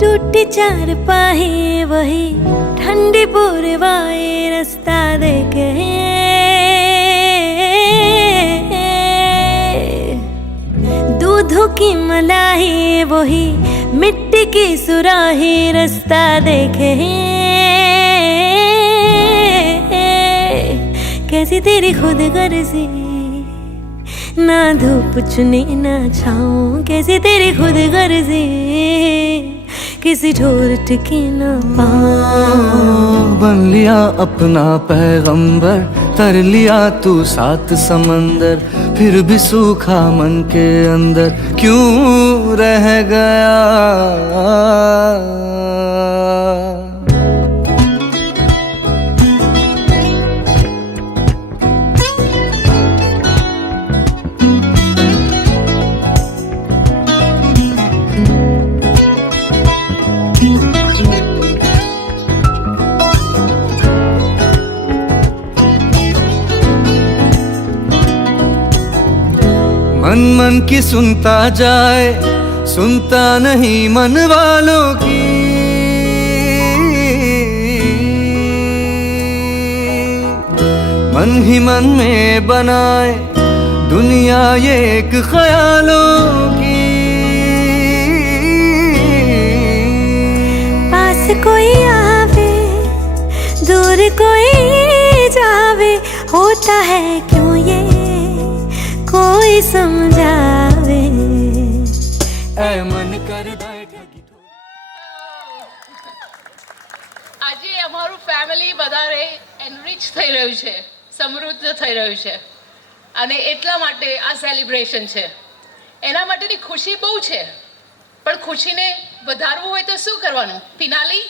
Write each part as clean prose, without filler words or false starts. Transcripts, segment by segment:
टूटी चार पाही वही ठंडी पूर्वाए रास्ता देखे, दूधों की मलाई वही मिट्टी की सुराही रास्ता देखे। कैसी तेरी खुद गर्जी, ना धूप चुनी ना छाऊं, कैसी तेरी खुद गर्जी, किसी ठोर टिकी ना पाऊं। बन लिया अपना पैगंबर, तर लिया तू सात समंदर, फिर भी सूखा मन के अंदर क्यों रह गया। मन मन की सुनता जाए, सुनता नहीं मन वालों की। मन ही मन में बनाए दुनिया ये एक ख्यालों की। पास कोई आवे दूर कोई जावे, होता है क्यों ये कोई समझावे। ऐ मन कर આજે અમારું ફેમિલી વધારે એનરિચ થઈ રહ્યું છે, સમૃદ્ધ થઈ રહ્યું છે, અને એટલા માટે આ સેલિબ્રેશન છે. એના માટેની ખુશી બહુ છે, પણ ખુશીને વધારવું હોય તો શું કરવાનું? ફિનાલી,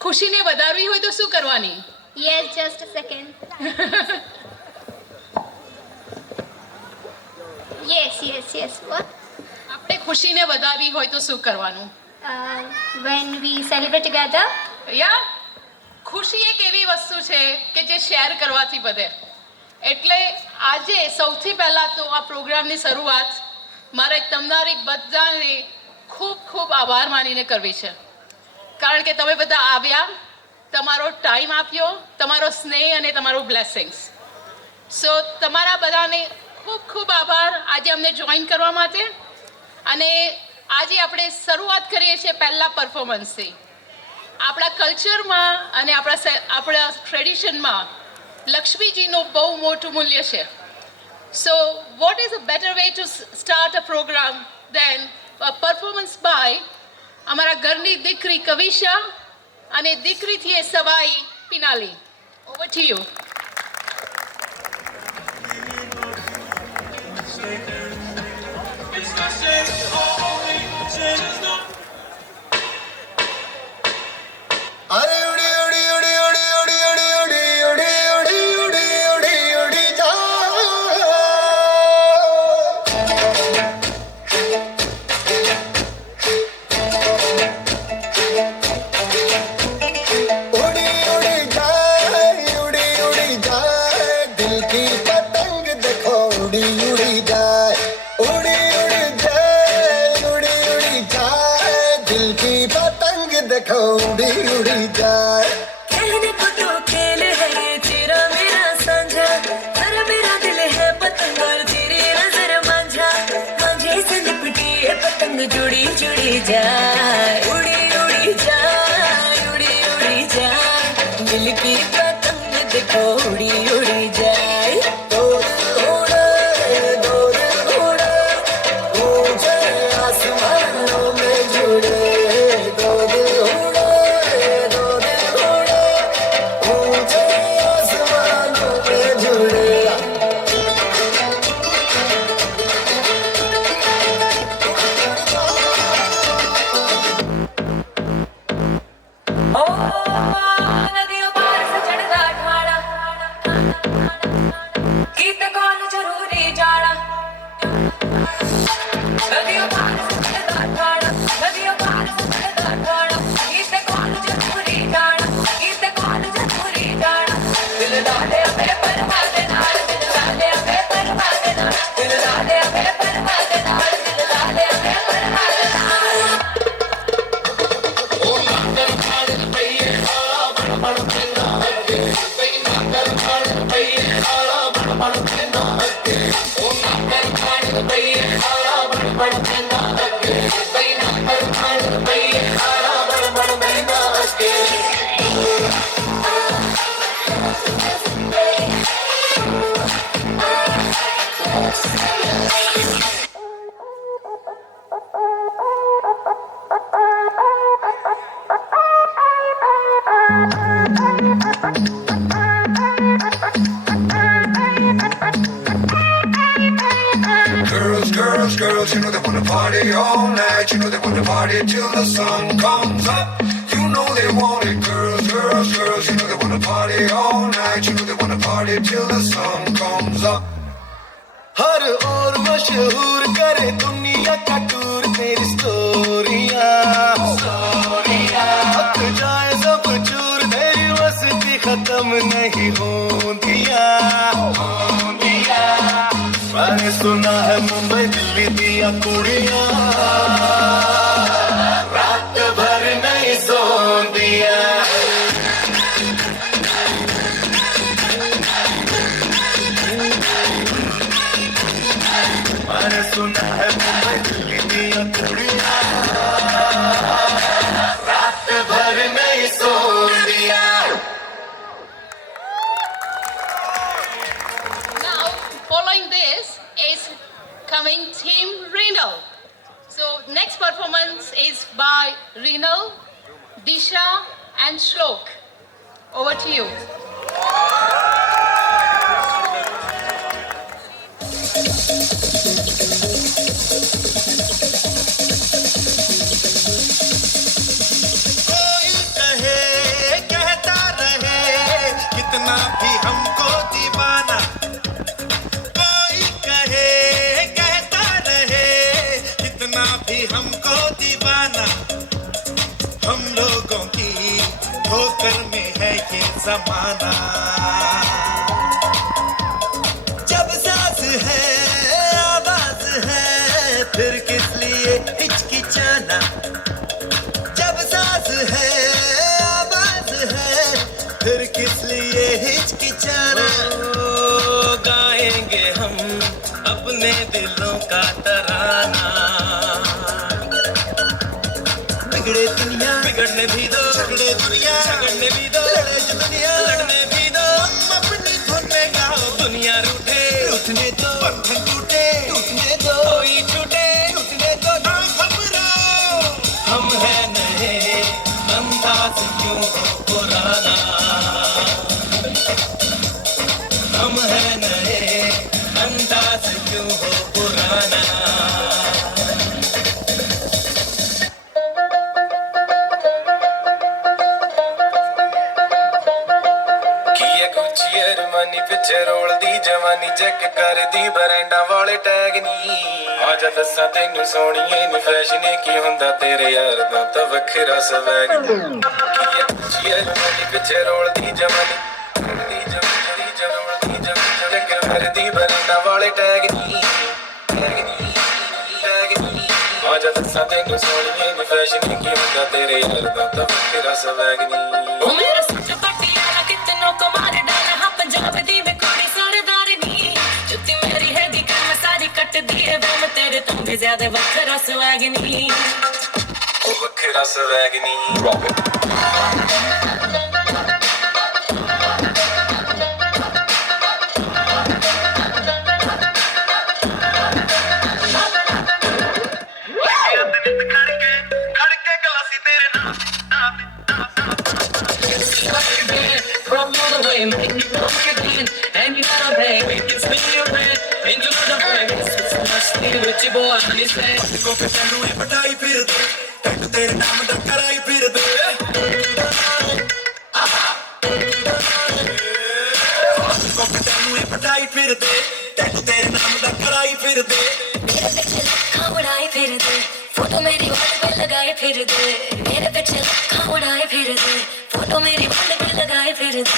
ખુશીને વધારવી હોય તો શું કરવાની? Yes, just a second. Yes. What? આપણે ખુશીને વધારવી હોય તો શું કરવાનું? When we celebrate together. યા, ખુશી એક એવી વસ્તુ છે કે જે શેર કરવાથી વધે. એટલે આજે સૌથી પહેલાં તો આ પ્રોગ્રામની શરૂઆત મારે તમારી બધાને ખૂબ ખૂબ આભાર માનીને કરવી છે, કારણ કે તમે બધા આવ્યા, તમારો ટાઈમ આપ્યો, તમારો સ્નેહ અને તમારું બ્લેસિંગ્સ. સો તમારા બધાને ખૂબ ખૂબ આભાર આજે અમને જોઈન કરવા માટે. અને આજે આપણે શરૂઆત કરીએ છીએ પહેલા પરફોર્મન્સથી. આપણા કલ્ચરમાં અને આપણા ટ્રેડિશનમાં લક્ષ્મીજીનું બહુ મોટું મૂલ્ય છે. So what is a better way to start a program then a performance by અમારા ઘરની દીકરી કવિશા અને દીકરીથી એ સવાઈ પિનાલી. Over to you. अरे उड़ी उड़ी उड़ी उड़ी उड़ी उड़ी उड़ी उड़ी उड़ी उड़ी उड़ी उड़ी जा। उड़ी उड़ी जाए, उड़ी उड़ी जाए, दिल की पतंग देखो उड़ी उड़ी जाए। उड़ी उड़ी जाए, उड़ी उड़ी जाए, दिल की पतंग देखो उड़ी उड़ी जाए। कहने को तो खेल है ये तेरा मेरा साझा, पर मेरा दिल है पतंग और तेरी नजर मांझा। मांझे से लिपटी ये पतंग जुड़ी जुड़ी जाए, उड़ी उड़ी जाए, उड़ी उड़ी जाए, दिल की पतंग देखो उड़ी उड़ी जाए। दूर उड़े, दूर उड़े, ऊंचे आसमानों में जुड़े। दूर उड़े, दूर उड़े, ऊंचे आसमानों में जुड़े। नदियों पार से चढ़ता ठाड़ा, गीत कौन जरूरी जाड़ा। नदियों पार से चढ़ता ठाड़ा, नदियों पार से चढ़ता ठाड़ा, गीत कौन जरूरी जाड़ा, गीत कौन जरूरी जाड़ा। दिल डाले अपने परवादे नाल, दिल डाले अपने परवादे नाल, दिल डाले अपने परवादे नाल, दिल डाले अपने परवादे नाल। Girls, girls, girls, you know they wanna party all night. You know they wanna party till the sun comes up. You know they want it. Girls, girls, girls, you know they wanna party all night. You know they wanna party till the sun comes up. हर और मशहूर करे दुनिया का tour तेरी स्टोरियां थक जाए सब चूर तेरी मस्ती खत्म नहीं होंदिया मैंने सुना है मुंबई दिल्ली दिया कुड़ियां रात भर नहीं सोंदिया मैंने सुना है मुंबई दिल्ली दिया कुड़ियां रात भर नहीं Sondiya Now, following this is coming Team Renal. So, next performance is by Renal, Disha, and Shlok. Over to you. कोई कहे कहता रहे कितना भी हमको दीवाना कोई कहे कहता रहे कितना भी हमको दीवाना हम लोगों की ठोकर में है ये जमाना जब साज है आवाज है फिर किस लिए हिचकिचाना जब साज है आवाज है फिर किस लिए हिचकिचाना गाएंगे हम अपने दिलों का तराना बिगड़े दुनिया बिगड़ने भी दो झगड़े दुनिया झगड़ने भी दो लड़े जो दुनिया लड़ने भी दो हम अपनी धुन में गाओ दुनिया रूठे रूठने दो बंधन टूटे टूटने दो कोई छूटे टूटने दो ना घबराओ हम है नए अंदाज क्यों हो पुराना हम है नए अंदाज क्यों हो पुराना ਕੀਏ ਗੁੱਚੀ ਅਰਮਾਨੀ ਪਿੱਛੇ ਰੋਲਦੀ ਜਵਾਨੀ ਚੈੱਕ ਕਰਦੀ ਬਰੈਂਡਾਂ ਵਾਲੇ ਟੈਗ ਨੀ ਆਜਾ ਦੱਸਾਂ ਤੈਨੂੰ ਸੋਹਣੀਏ ਨੀ ਫੈਸ਼ਨ ਕੀ ਹੁੰਦਾ ਤੇਰੇ ਯਾਰ ਦਾ ਤਾਂ ਵੱਖਰਾ ਸਵੈਗ ਕੀਏ ਗੁੱਚੀ ਅਰਮਾਨੀ ਪਿੱਛੇ ਰੋਲਦੀ ਜਵਾਨੀ ਚੈੱਕ ਕਰਦੀ ਬਰੈਂਡਾਂ ਵਾਲੇ ਟੈਗ ਨੀ ਆਜਾ ਦੱਸਾਂ ਤੈਨੂੰ ਸੋਹਣੀਏ ਨੀ ਫੈਸ਼ਨ ਕੀ ਹੁੰਦਾ ਤੇਰੇ ਯਾਰ ਦਾ ਤਾਂ ਵੱਖਰਾ ਸਵੈਗ ਨੀ ਉਹ ਮੇਰਾ ਸੱਚ ਪਟਿਆਲਾ ਕਿਤਨੋਂ ਕਮਾਰ ਡਾਲਾ ਹਾਂ ਪੰਜਾਬ ਦੀ ਵੇ ਕੁੜੀ ਸਰਦਾਰ ਨੀ ਜੁੱਤੀ ਮੇਰੀ ਹੈ ਦੀ ਕੰਮ ਸਾਰੀ ਕੱਟਦੀ ਏ ਵੇ ਮੈਂ ਤੇਰੇ ਤੋਂ ਵੀ ਜ਼ਿਆਦਾ ਵੱਖਰਾ ਸਵੈਗ ਨੀ ਉਹ ਵੱਖਰਾ ਸਵੈਗ ਨੀ From all the way, make me walk again. And you know, baby, it's me your man. Into the place, it's musty with your boy, honey, say. को पे तैनू ए पटाई फिर दे टैट तेरे नाम दा कराई फिर दे को पे तैनू ए पटाई फिर दे टैट तेरे नाम दा कराई फिर दे मेरे पीछे लखा उड़ाए फिर दे फोटो मेरी वाल पे लगाए फिर दे मेरे पीछे लखा उड़ाए फिर दे फोटो मेरी वाल पे लगाए फिर दे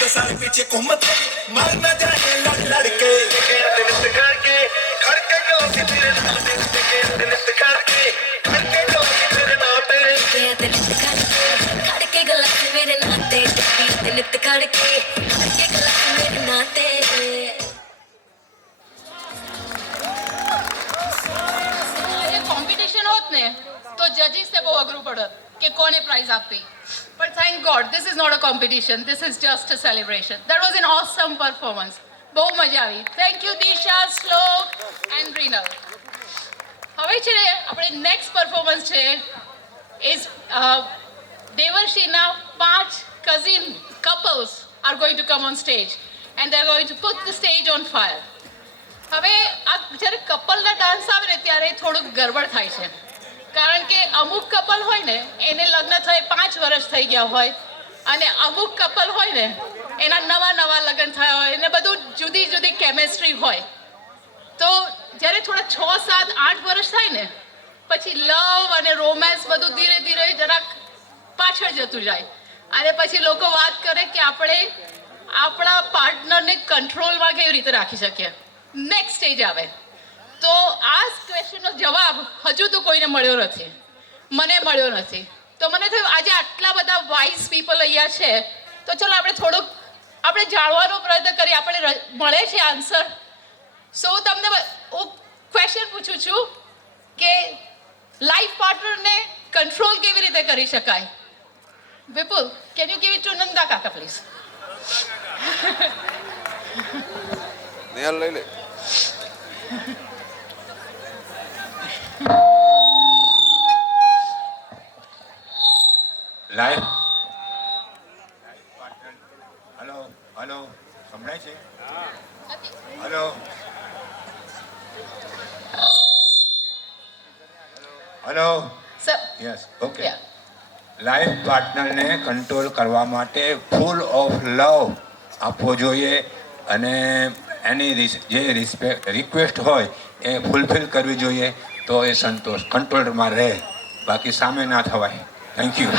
ते सारे पीछे घूमते मर न जाए लड़ लड़ के दिल करके खड़के गलोसी तेरे नाम दे दिल करके खड़के गलोसी तेरे नाम तेरे दिल खड़के गला मेरे नाते दिल खड़के गला मेरे नाते कॉम्पिटिशन होत ने तो जजेस से बहुत अघरू पड़त कि कोने प्राइज आपी but thank god this is not a competition this is just a celebration that was an awesome performance બહુ મજા આવી thank you Disha Shlok and Renal હવે છે આપણે next performance છે is Devarshina 5 cousin couples are going to come on stage and they're going to put the stage on fire. હવે આ જ્યારે કપલના ડાન્સ આવે ને ત્યારે થોડુંક ગરબડ થાય છે, કારણ કે અમુક કપલ હોય ને એને લગ્ન થઈ 5 વર્ષ થઈ ગયા હોય અને અમુક કપલ હોય ને એના નવા લગ્ન થયા હોય એને બધું જુદી જુદી કેમેસ્ટ્રી હોય. તો જ્યારે થોડા 6, 7, 8 વર્ષ થાય ને પછી લવ અને રોમેન્સ બધું ધીરે ધીરે જરાક પાછળ જતું જાય અને પછી લોકો વાત કરે કે આપણે આપણા પાર્ટનરને કંટ્રોલમાં કેવી રીતે રાખી શકીએ. નેક્સ્ટ સ્ટેજ આવે તો આ ક્વેશ્ચનનો જવાબ હજુ તો કોઈને મળ્યો નથી, મને મળ્યો નથી. તો મને થયું આજે આટલા બધા વાઇઝ પીપલ અહીંયા છે તો ચલો આપણે થોડુંક આપણે જાણવાનો પ્રયત્ન કરીએ, આપણે મળે છે આન્સર. સો તમને હું ક્વેશ્ચન પૂછું છું કે લાઈફ પાર્ટનરને કંટ્રોલ કેવી રીતે કરી શકાય? Vipul, can you give it to Nanda કાકા પ્લીઝ? નિહાલ લઈ લે. લાઈવ હલો હલો સંભળાય છે? Hello hello sir yes okay. Life પાર્ટનરને કંટ્રોલ કરવા માટે ફૂલ ઓફ લવ આપવો જોઈએ અને એની જે રિક્વેસ્ટ હોય એ ફૂલફિલ કરવી જોઈએ તો એ સંતોષ કંટ્રોલમાં રહે, બાકી સામે ના થવાય. Thank you.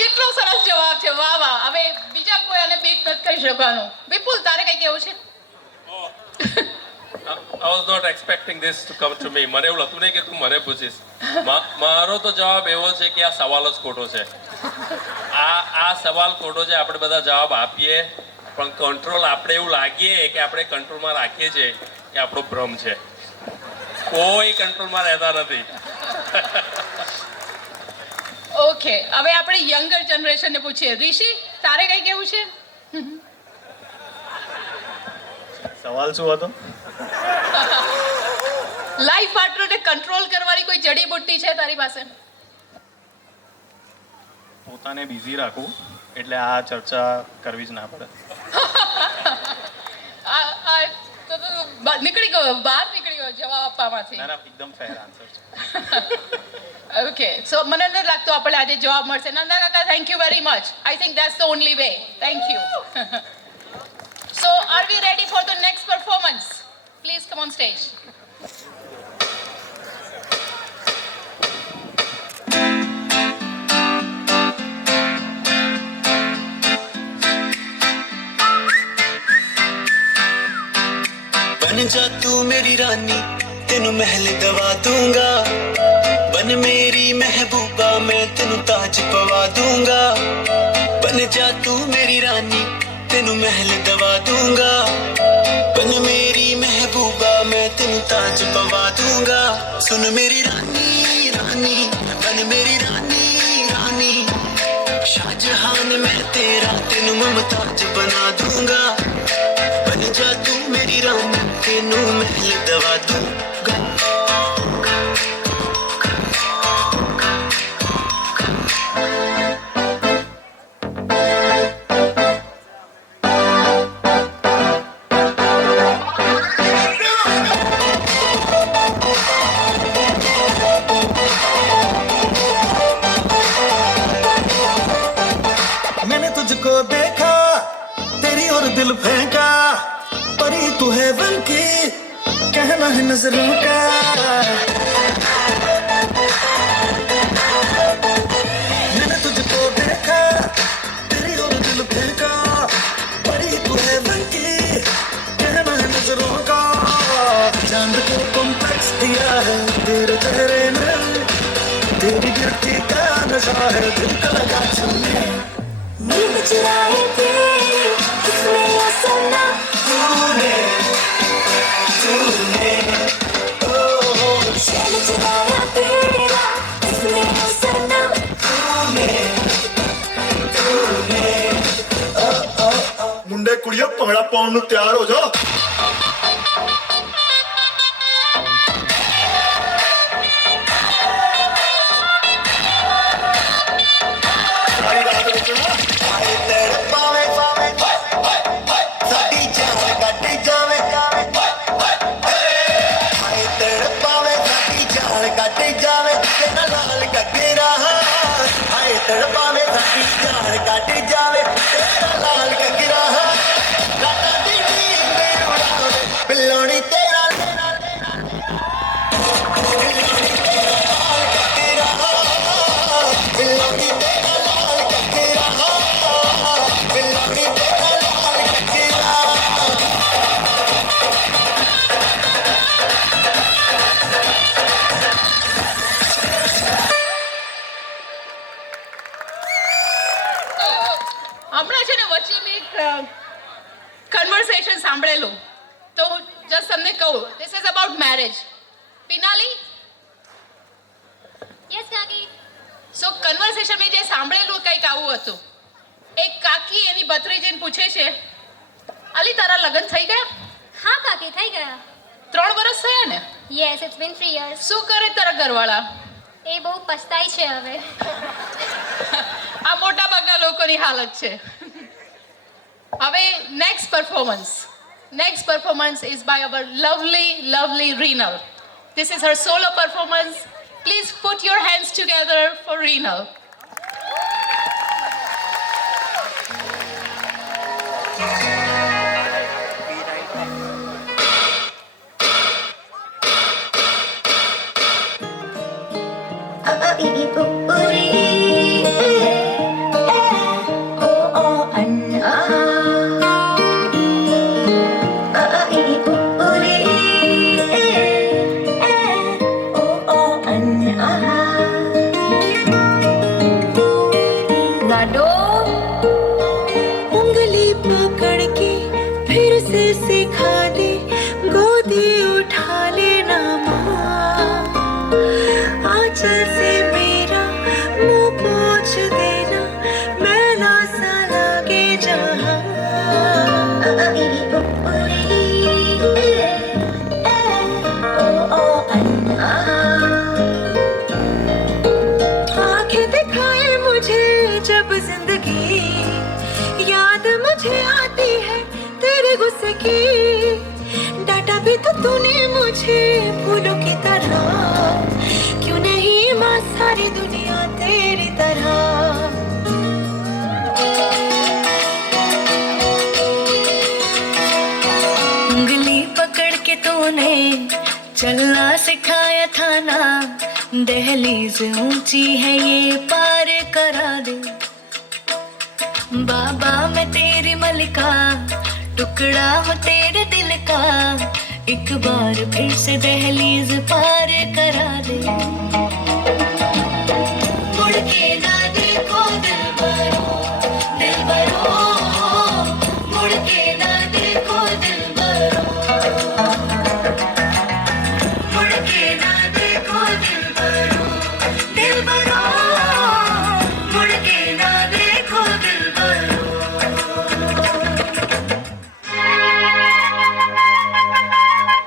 કેટલો સરસ જવાબ છે, વાહ વાહ. હવે બીજા કોઈ આને બીટ નથી કરી શકવાનું. વિપુલ, તારે કઈ કેવું છે? I was not expecting this to come to me. મને એવું હતું નહીં કે તું મને પૂછીશ. મારો તો જવાબ એવો છે કે આ સવાલ જ ખોટો છે. આ સવાલ ખોટો છે. આપણે બધા જવાબ આપીએ પણ કંટ્રોલ આપણે એવું લાગીએ કે આપણે કંટ્રોલમાં રાખીએ છીએ એ આપણો ભ્રમ છે. કોઈ કંટ્રોલમાં રહેતા નથી. ઓકે, હવે આપણે યંગર જનરેશનને પૂછીએ. ઋષિ, તારે કઈ કેવું છે? સવાલ શું હતો? લાઈફ પાર્ટનરને કંટ્રોલ કરવાની કોઈ જડીબુટ્ટી છે તારી પાસે? પોતાને બિઝી રાખવું, એટલે આ ચર્ચા કરવી જ ના પડે. નીકળી ગયો, બહાર નીકળી ગયો જવાબ આપવામાંથી. ના ના, એકદમ ફેર આન્સર છે. ઓકે, સો મને નથી લાગતું આપણે આજે જવાબ મળશે. નંદા કાકા, thank you very much. I think that's the only way. Thank you. So, are we ready for the next performance? Please come on stage. बन जा तू मेरी रानी, तेनू महल दवा दूंगा. बन मेरी महबूबा, मैं तेनू ताज पवा दूंगा. बन जा तू मेरी रानी, तेनू महल दवा दूंगा. बन मेरी महबूबा, मैं तेनू ताज पवा दूंगा. सुन मेरी रानी रानी, बन मेरी रानी रानी. शाहजहान मैं तेरा, तेनू मुमताज बना दूंगा. बन जा तू मेरी रानी, तेनू महल दवा दूंगा. मैंने तुझको देखा, तेरी और दिल फेंका. परी तू है बन की, कहना है नजरों का. मैंने तुझको देखा, तेरी और दिल फेंका. परी तू है बन की, कहना है नजरों का. चांद को कॉम्प्लेक्स दिया है तेरे चेहरे ने. तेरी गिरती का नशा है, दिल का लगा छूने. नींद चुराए तेरी, किसने ये सना? तूने तूने चैन चुराया तेरा, किसने ये सना? तूने तूने. मुंडे कुड़िया भंगड़ा पाउण नूं तैयार हो जाओ. સાંભળેલું તો હું જસ્ટ તમને કહું, this is about marriage. Pinali, Yes, Kaki. So conversation મેં જે સાંભળેલું કંઈક આવું હતું. એક કાકી એની ભત્રીજીને પૂછે છે, અલી તારા લગ્ન થઈ ગયા? हाँ काकी થઈ ગયા. 3 વર્ષ થયા ને? Yes, it's been 3 years. શું કરે તારા ઘરવાળા? એ બહુ પસ્તાય છે હવે. આ મોટા ભાગના લોકોની હાલત છે. હવે next performance is by our lovely Rinal. This is her solo performance. Please put your hands together for Reenal. उंगली पकड़ के फिर से सिखा दे, गोदी उठा लेना माँ, आंचल से मेरा मुंह पोंछ देना, मैला सा लगे जहाँ. आंखें दिखाए मुझे जब जिंदगी, याद मुझे आती है तेरे गुस्से की. डांटा भी तो तूने मुझे फूलों की तरह, क्यों नहीं माँ सारी दुनिया तेरी तरह. उंगली पकड़ के तूने चलना सिखाया था ना, दहलीज ऊंची है ये पार करा दे. बाबा मैं तेरी मलिका, टुकड़ा हूँ तेरे दिल का, एक बार फिर से दहलीज पार करा दे. मुड़ के ना देखो दिलबरो, मुड़ के ना देखो दिलबरो, मुड़ के ना देखो दिलबरो, मुड़ के ना देखो दिलबरो.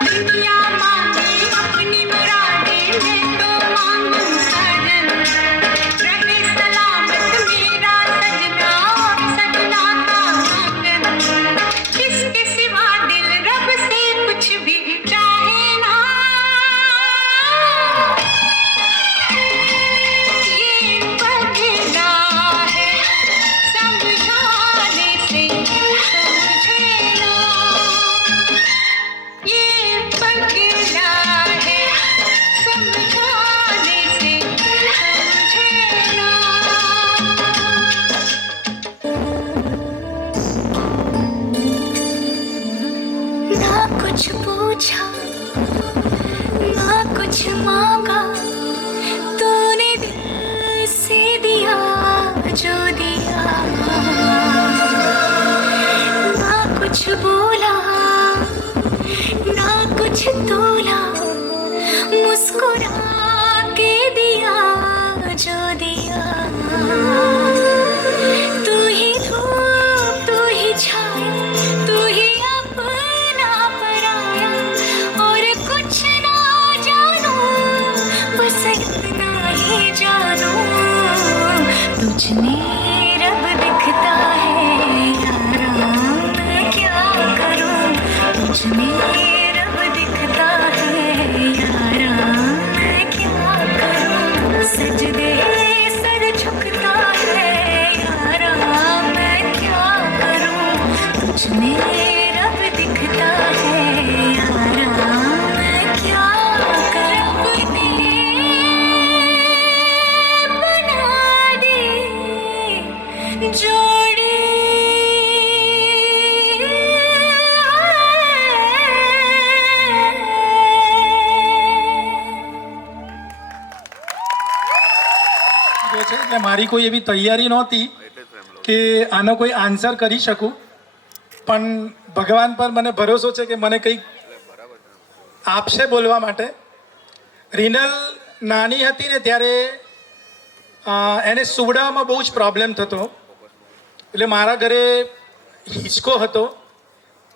दुनिया मांगे अपनी मुरादें, मैं तो मांगू साजन, रहे सलामत मेरा सजना, सजना का आंगन. किसके सिवा दिल रब से कुछ भी चाहे ना, ये पगला है समझाने से समझे ना, ये पगला है समझाने से समझे ना. ना कुछ पूछा ना कुछ मांगा, तूने दिल से दिया जो दिया. ना कुछ बोला ना कुछ तोला, मुस्कुरा के दिया जो दिया. तू ही धूप तू ही छाया, तू ही अपना पराया, और कुछ ना जानो बस इतना ही जानो, तुझ में रब दिखता है यारा, मैं क्या करूं, तुझ में रब दिखता है यारा, मैं क्या करूं. सजदे सर झुकता है यारा, मैं क्या करूं, तुझ में रब दिखता है यारा, मैं क्या करूं. बना दे जोड़ी છે એટલે મારી કોઈ એવી તૈયારી નહોતી કે આનો કોઈ આન્સર કરી શકું, પણ ભગવાન પર મને ભરોસો છે કે મને કંઈક આપશે બોલવા માટે. રિનલ નાની હતી ને ત્યારે એને સુવડાવવામાં બહુ જ પ્રોબ્લેમ થતો, એટલે મારા ઘરે હિંચકો હતો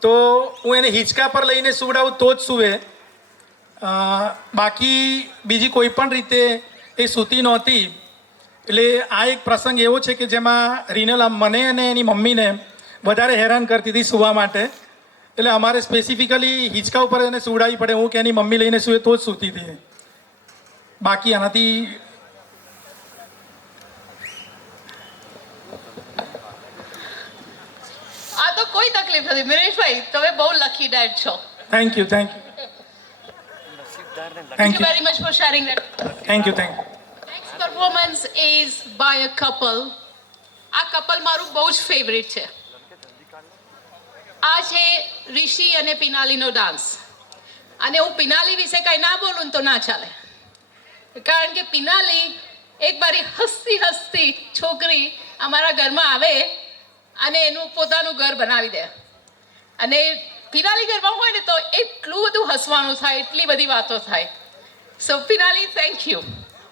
તો હું એને હિંચકા પર લઈને સુવડાવું તો જ સૂવે, બાકી બીજી કોઈ પણ રીતે એ સૂતી નહોતી. એટલે આ એક પ્રસંગ એવો છે કે જેમાં રીનલ મને અને એની મમ્મીને વધારે હેરાન કરતી હતી સૂવા માટે, એટલે અમારે સ્પેસિફિકલી હિંચકા ઉપર એને સુવડાવવી પડે. હું કે એની મમ્મી લઈને સૂવે તો જ સૂતી હતી, બાકી આનાથી આ તો કોઈ તકલીફ નથી. મિરેશભાઈ, તમે બહુ લકી ડેડ છો. Thank you Thank you very much for sharing that. Thank you. Next performance is by a couple. આ કપલ મારું બહુ જ ફેવરિટ છે. આ છે ઋષિ અને પિનાલીનો ડાન્સ. અને હું પિનાલી વિશે કંઈ ના બોલું તો ના ચાલે, કારણ કે પિનાલી એક બારી હસતી હસતી છોકરી અમારા ઘરમાં આવે અને એનું પોતાનું ઘર બનાવી દે. અને પિનાલી ઘરમાં હોય ને તો એટલું બધું હસવાનું થાય, એટલી બધી વાતો થાય. So Pinali, thank you.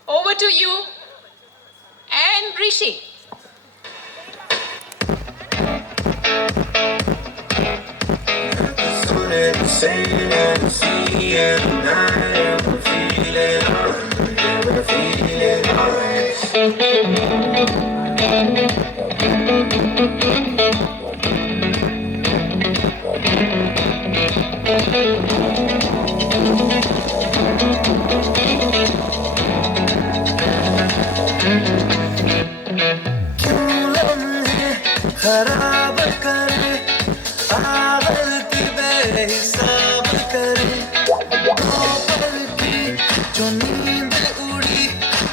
Over to you and Rishi. खराब करे पागल की बेहिसाब करे, दो पल की जो नींद उड़ी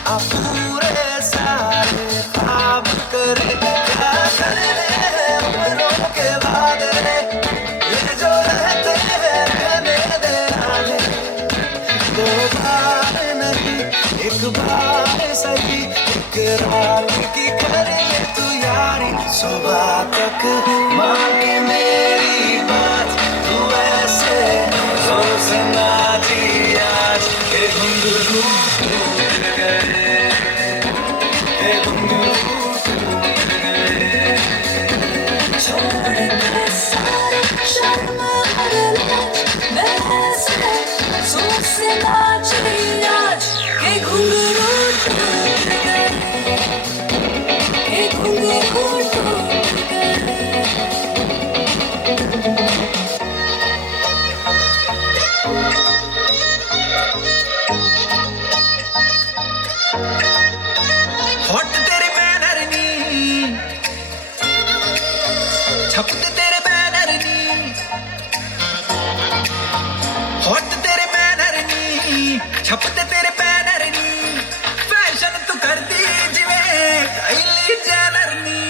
आ पूरे सारे ख्वाब करे. क्या करे उम्रों के बाद रे ये जो रहते हैं रहने दे आगे. दो बार नहीं एक बार सही इकरार की करे तू यारी. सुबह तक मांगे मेरी बात, तू ऐसे जोर से नाची आज के घुंघरू टूट गए, के घुंघरू टूट गए. छोड़ के सारे शर्म और लाज, मैं ऐसे जोर से नाची आज के घुंघरू टूट गए, के घुंघरू छपते तेरे बैनर नी, हॉट तेरे बैनर नी, छपते तेरे बैनर नी. फैशन तू कर दी जिवे काइली जैनर नी.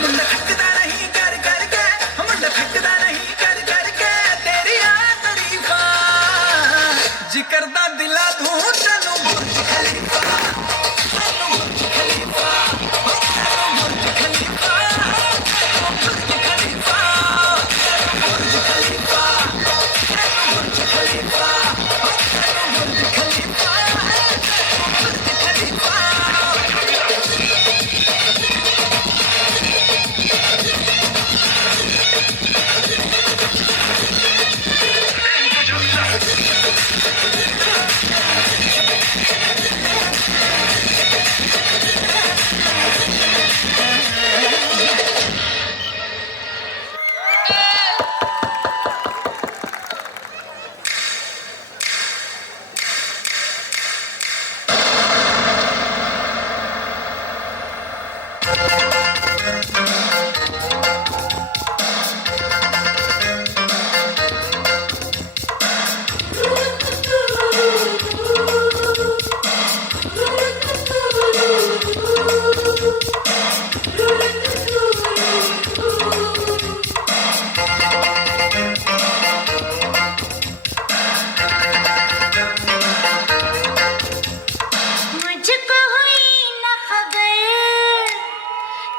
मुंडा खटदा नहीं कर कर के, मुंडा खटदा नहीं कर कर के तेरी आ तारीफा जिक्र दा दिला दूं तैनू बुर्ज खलीफा, तैनू बुर्ज खलीफा, बुर्ज खलीफा.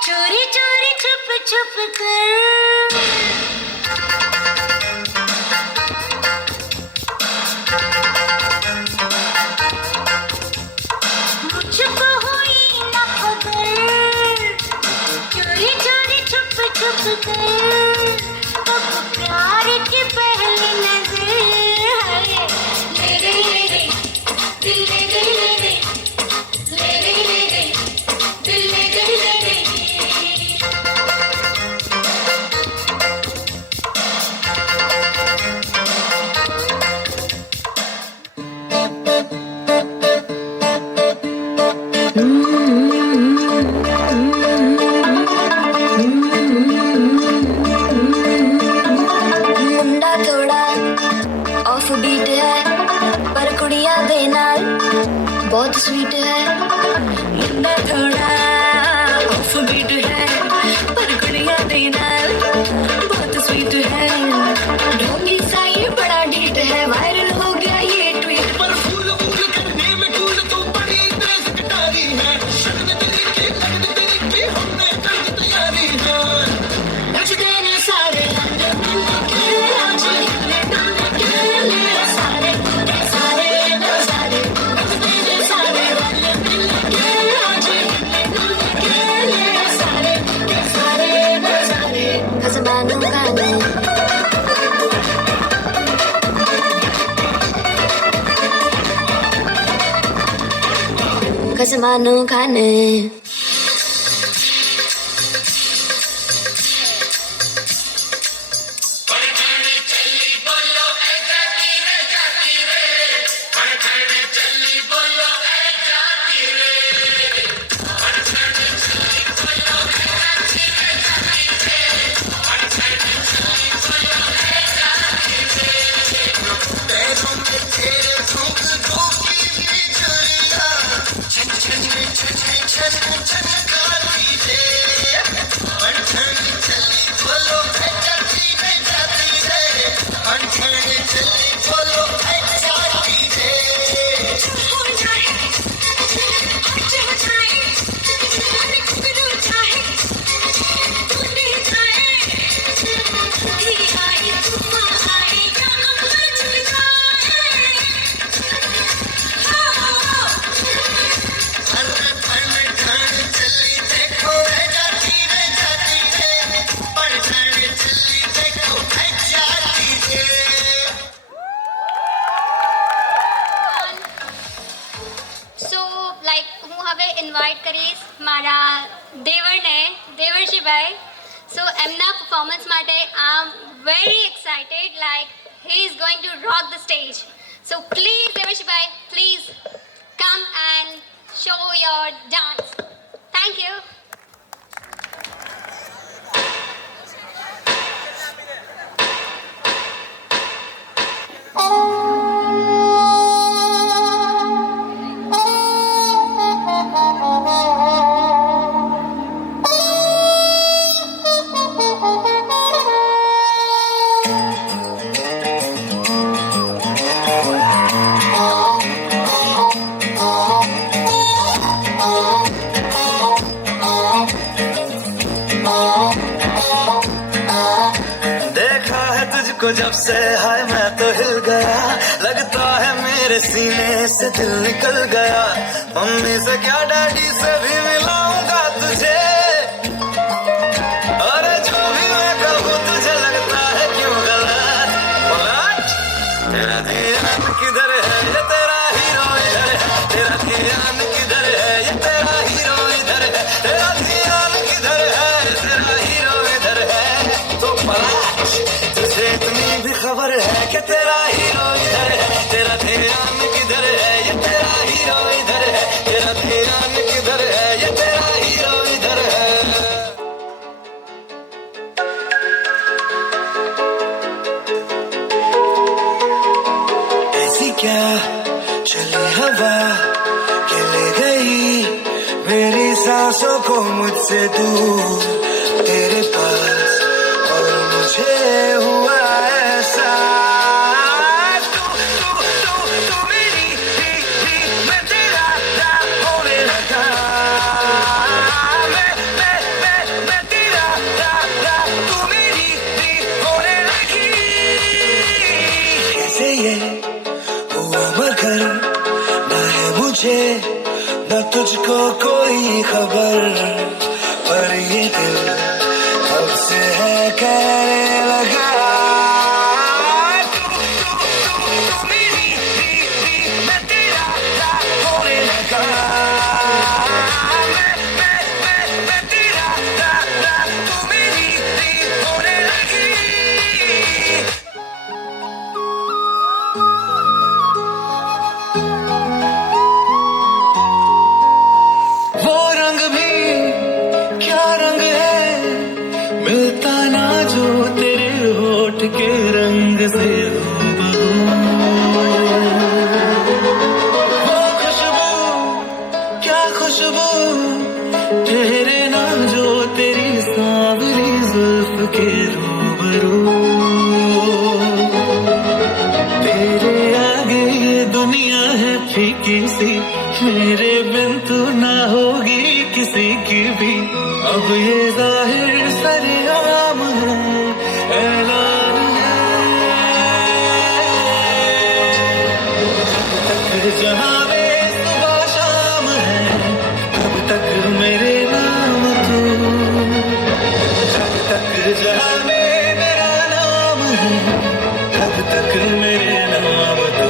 चोरी चोरी छुप छुप कर बंदा थोड़ा ऑफ बीट है पर गुड़िया देना बहुत स्वीट है ढोंगी सा ये बड़ा ढीठ है वायरल हो गया ये ट्वीट पर फूल फूल करने में कूल तू बड़ी तेज कटारी है शर्म तेरी की हमने कर दी तैयारी है नचते ने सारे लंदे मिल के आज हिलने डुलने के लिए सारे नजारे नचते ने सारे लंदे मिल के आज हिलने डुलने के लिए सारे नजारे खसबानों गाने खसबानों गाने સો લાઈક હું હવે ઇન્વાઇટ કરીશ મારા દેવરને દેવર્ષિભાઈ સો એમના પરફોર્મન્સ માટે I am very excited like he is going to rock the stage so please દેવર્ષિભાઈ please come and show your dance thank you देखा है तुझको जब से हाय मैं तो हिल गया लगता है मेरे सीने से दिल निकल गया मम्मी से क्या डैडी से भी मिलाऊंगा तुझे अरे जो भी मैं कहूँ तुझे लगता है क्यों गलत पलट तेरा ध्यान किधर है ये तेरा हीरो इधर है तेरा ध्यान किधर है ये तेरा हीरो इधर है तेरा ध्यान किधर है तेरा हीरो इधर है तो पलट तुझे इतनी भी खबर है कि तेरा हीरो इधर है तेरा ध्यान किधर है ये तेरा हीरो इधर है तेरा ध्यान किधर है ये तेरा हीरो इधर है ऐसी क्या चली हवा के ले गई मेरी सांसों को मुझसे दूर तेरे पास और मुझे हुआ ऐसा तू मेरी मैं तेरा होने लगा मैं तेरा तू मेरी होने लगी कैसे ये हुआ मगर ना है मुझे न तुझको कोई खबर पर ये दिल कब से है कहने लगा तू मेरी मैं तेरा होने लगा मैं तेरा तू मेरी होने लगी वो रंग भी क्या रंग है मिलता ना जो तेरे होठ खुशबू ठहरे ना जो तेरी सांवरी जुल्फ के रूबरू, तेरे आगे ये दुनिया है फीकी सी, मेरे बिन तू ना होगी किसी की भी। अब ये जाहिर सरेआम है, ऐलान है, तक जहां में सुबह शाम है, कब तक मेरे नाम तू, कब तक जहां में मेरा नाम है, कब तक मेरे नाम तू,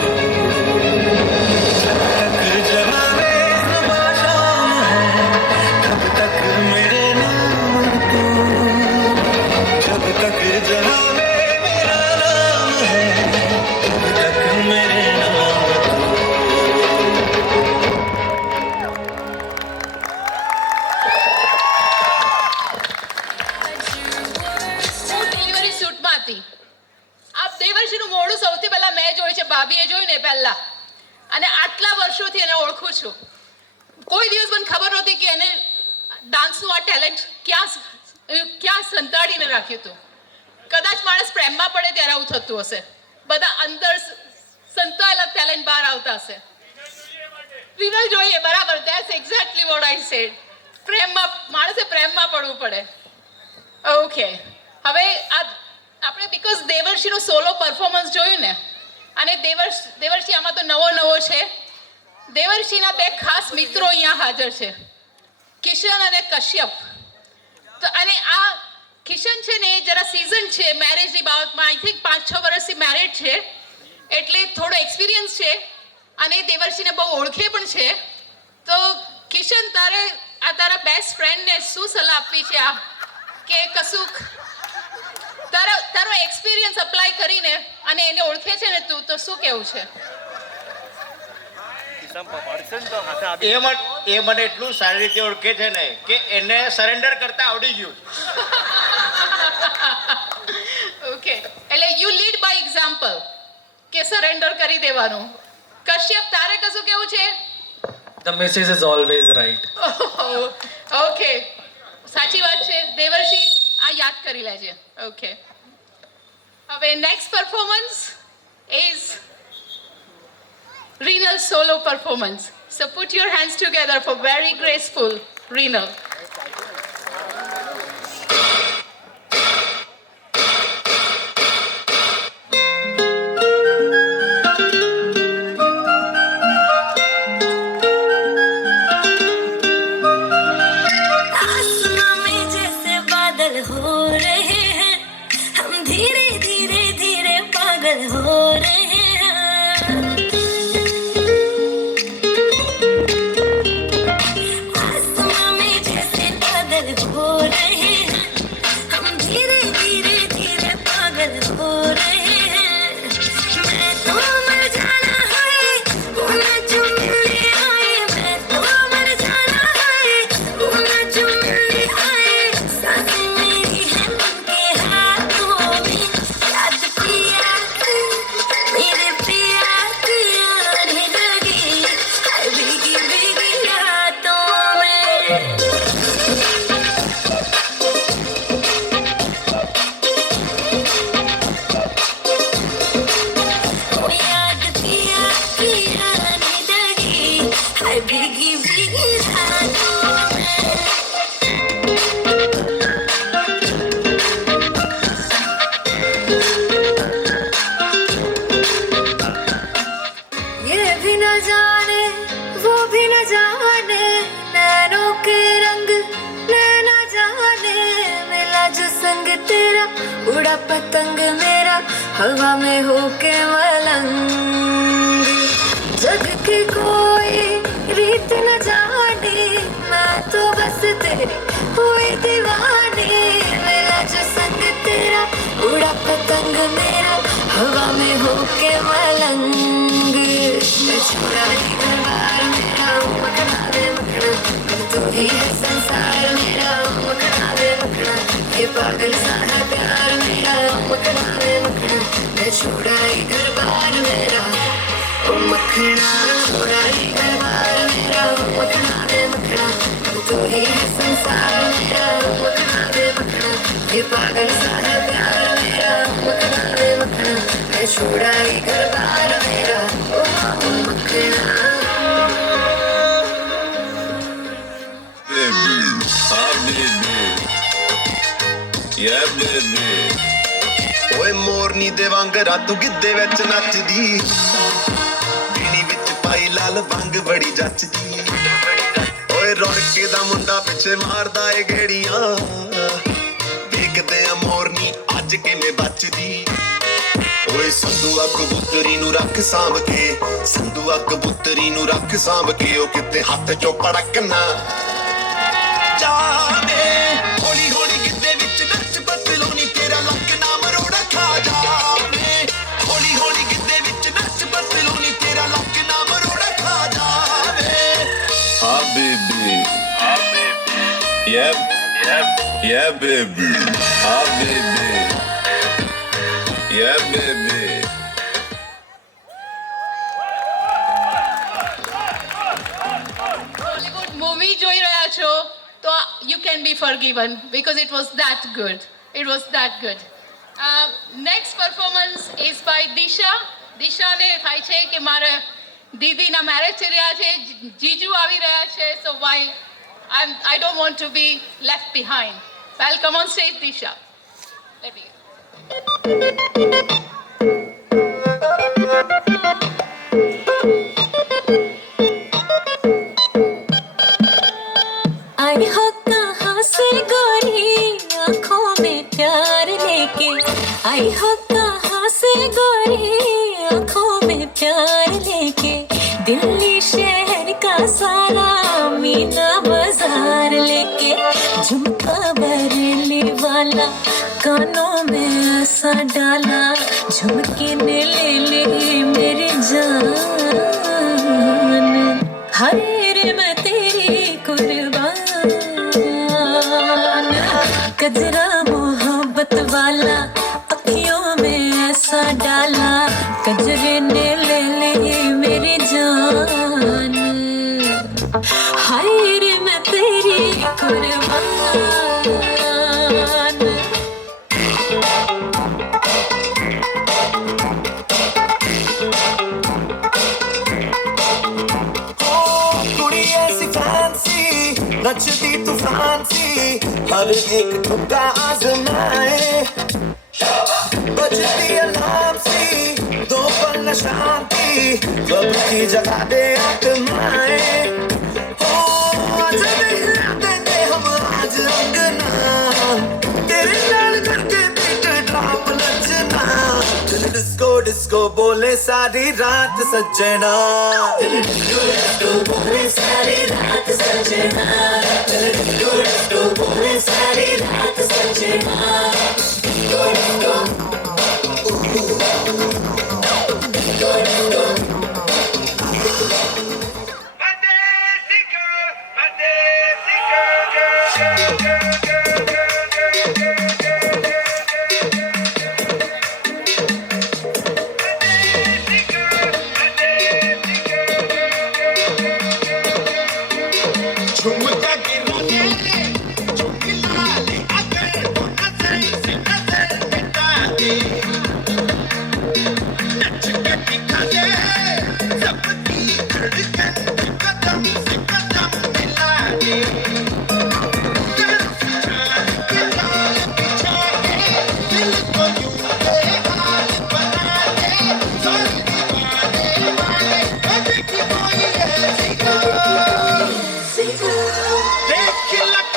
कब तक जहां में सुबह शाम है, कब तक मेरे नाम तू, जब तक जहां में मेरा नाम है, कब तक मेरे नाम तू। હું ડિલિવરી શૂટમાં હતી. આ દેવર્ષીનું મોઢું સૌથી પહેલા મેં જોયું છે, ભાભીએ જોયું ને પહેલા, અને આટલા વર્ષોથી એને ઓળખું છું. કોઈ દિવસ મને ખબર નહોતી કે એને ડાન્સનું આ ટેલેન્ટ ક્યાં સંતાડીને રાખ્યું હતું. કદાચ માણસ પ્રેમમાં પડે ત્યારે આવું થતું હશે, બધા અંદર સંતાયેલા ટેલેન્ટ બહાર આવતા હશે. રિનલ જોઈએ, બરાબર, that's exactly what I said. પ્રેમમાં માણસે પ્રેમમાં પડવું પડે. ઓકે, હવે આ આપણે બીકોઝ દેવર્ષીનું સોલો પરફોર્મન્સ જોયું ને, અને દેવર્ષી આમાં તો નવો છે. દેવર્ષીના બે ખાસ મિત્રો અહીંયા હાજર છે, કિશન અને કશ્યપ. તો અને આ કિશન છે ને એ જરા સિઝન છે મેરેજની બાબતમાં, આઈ થિંક 5-6 વર્ષથી મેરેજ છે, એટલે થોડો એક્સપિરિયન્સ છે, અને દેવર્ષીને બહુ ઓળખે પણ છે. તો કિશન, તારે આ તારા બેસ્ટ ફ્રેન્ડને શું સલાહ આપવી છે, આ કે કશુંક તારો એક્સપિરિયન્સ અપ્લાય કરીને અને એને ઓળખે છે ને તું, તો શું કહેવું છે? એ મને એટલું સારી રીતે ઓળખે છે ને કે એને સરેન્ડર કરતા આવડી ગયું. ઓકે, એટલે યુ લીડ બાય એક્ઝામ્પલ, કે સરેન્ડર કરી દેવાનું. કશ્યપ, તારે કશું કેવું છે? The message is always right. Okay, સાચી વાત છે. દેવર્ષી, આ યાદ કરી લેજે. ઓકે, હવે next performance is Renal solo performance. So put your hands together for very graceful Renal. आसमां में जैसे बादल हो रहे हैं, हम धीरे धीरे धीरे पागल हो रहे हैं. आसमां में जैसे बादल हो रहे हैं, हम धीरे धीरे धीरे पागल हो रहे हैं. मैं तो मर जाना है, उन्हें जो मिलने आए, मैं तो मर जाना है, उन्हें जो मिलने आए. सांसें मेरी हैं उनके हाथों में, याद पिया की, मेरे पिया की आने लगी, हाय भीगी भीगी रातों में. ओ याद पिया की आने लगी, हाय भीगी भीगी रातों में. ये भी न जाने, वो भी न जाने, नैनों के रंग नैना जाने. मिला जो संग तेरा, उड़ा पतंग मेरा, हवा में होके मलंग. जग की कोई रीत न जाने, मैं तो बस तेरी हुई दीवानी. मिला जो संग तेरा, उड़ा पतंग मेरा, हवा में होके मलंग. छोड़ा ही घर बार मेरा, मखना दे मखना, तू ही है संसार मेरा, मखना दे मखना. ये पागल सा है प्यार मेरा, मखना दे मखना. मैं छोड़ा ही घर बार मेरा, ओ मखना. छोड़ा ही घर बार मेरा, मखना दे मखना. सारा मेरा मखना रे मखना ये पागल सा है प्यार मेरा मखना रे मखना मैं छोड़ा ही घर बार मेरा ओ मखना ਓਏ ਮੋਰਨੀ ਦੇ ਵਾਂਗਰਾ ਤੂੰ ਗਿੱਧੇ ਵਿੱਚ ਨੱਚਦੀ ਬੀਣੀ ਵਿੱਚ ਪਾਈ ਲਾਲ ਵੰਗ ਬੜੀ ਜੱਚਦੀ ਓਏ ਰੌਣਕੇ ਦਾ ਮੁੰਡਾ ਪਿੱਛੇ ਮਾਰਦਾ ਏ ਗੇੜੀਆਂ ਵੇਖਦੇ ਆ ਮੋਰਨੀ ਅੱਜ ਕਿਵੇਂ ਬਚਦੀ ਓਏ ਸੰਧੂਆ ਕਬੂਤਰੀ ਨੂੰ ਰੱਖ ਸਾਂਭ ਕੇ ਸੰਧੂਆ ਕਬੂਤਰੀ ਨੂੰ ਰੱਖ ਸਾਂਭ ਕੇ ਉਹ ਕਿਤੇ ਹੱਥ ਚੋਂ ਪੜਕ ਨਾ ਜਾਵੇ ਹੌਲੀ ਹੌਲੀ ਗਿੱਧੇ ਵਿੱਚ ਨੱਚ ਬਦਲੋਨੀ ਤੇਰਾ ਲੱਕ ਨਾ ਮਰੋੜਾ ਖਾ ਜਾਵੇ ਹੌਲੀ ਹੌਲੀ ਗਿੱਧੇ ਵਿੱਚ ਨੱਚ ਬਦਲੋਨੀ ਤੇਰਾ ਲੱਕ ਨਾ ਮਰੋੜਾ ਖਾ ਜਾਵੇ ਹਾਂ ਬੇਬੀ yeah baby ਹਾਂ baby yeah baby Bollywood movie જોઈ રહ્યા છો તો you can be forgiven because it was that good. It was that good. Next performance is by Disha. Disha ને થાય છે કે મારા દીદીના મેરેજ થઈ રહ્યા છે, જીજુ આવી રહ્યા છે, so why I don't want to be left behind. Welcome on stage, Disha. Let me आई हो कहाँ से गोरी आँखों में प्यार लेके आई हो कहाँ से गोरी आँखों में प्यार लेके दिल्ली शहर का सारा मीना बाजार लेके झुमका बरेली वाला कानों में ऐसा डाला झुमके ने ले ली मेरी जान हाय रे मैं तेरी कुर्बान कजरा मोहब्बत वाला अखियों में ऐसा डाला कजरे ने ले ली मेरी जान हाय रे मैं तेरी कुर्बान कुड़ी ऐसी फैंसी नचती तूफान सी हर एक ठुमका आजमाए बजती अलार्म सी दो पल न शांति क्लब की जगह दे आत्माएं हो आज देंगे हम आज अंगना तेरे लाल करके बीट ड्रॉप नचना दिल डिस्को डिस्को बोले सारी रात सजना दिल डिस्को डिस्को बोले सारी रात सजना दिल डिस्को डिस्को बोले सारी रात सजना डिस्को डिस्को डिस्को डिस्को झुमका गिरा दे झुमला दे अगर तो नजर से नजर मिटा दे नच के दिखा दे सबकी धड़कन कदम से कदम मिला दे दिल को यूं बेहाल बना दे सारी दीवाने वाले कभी कोई ऐसी देख लख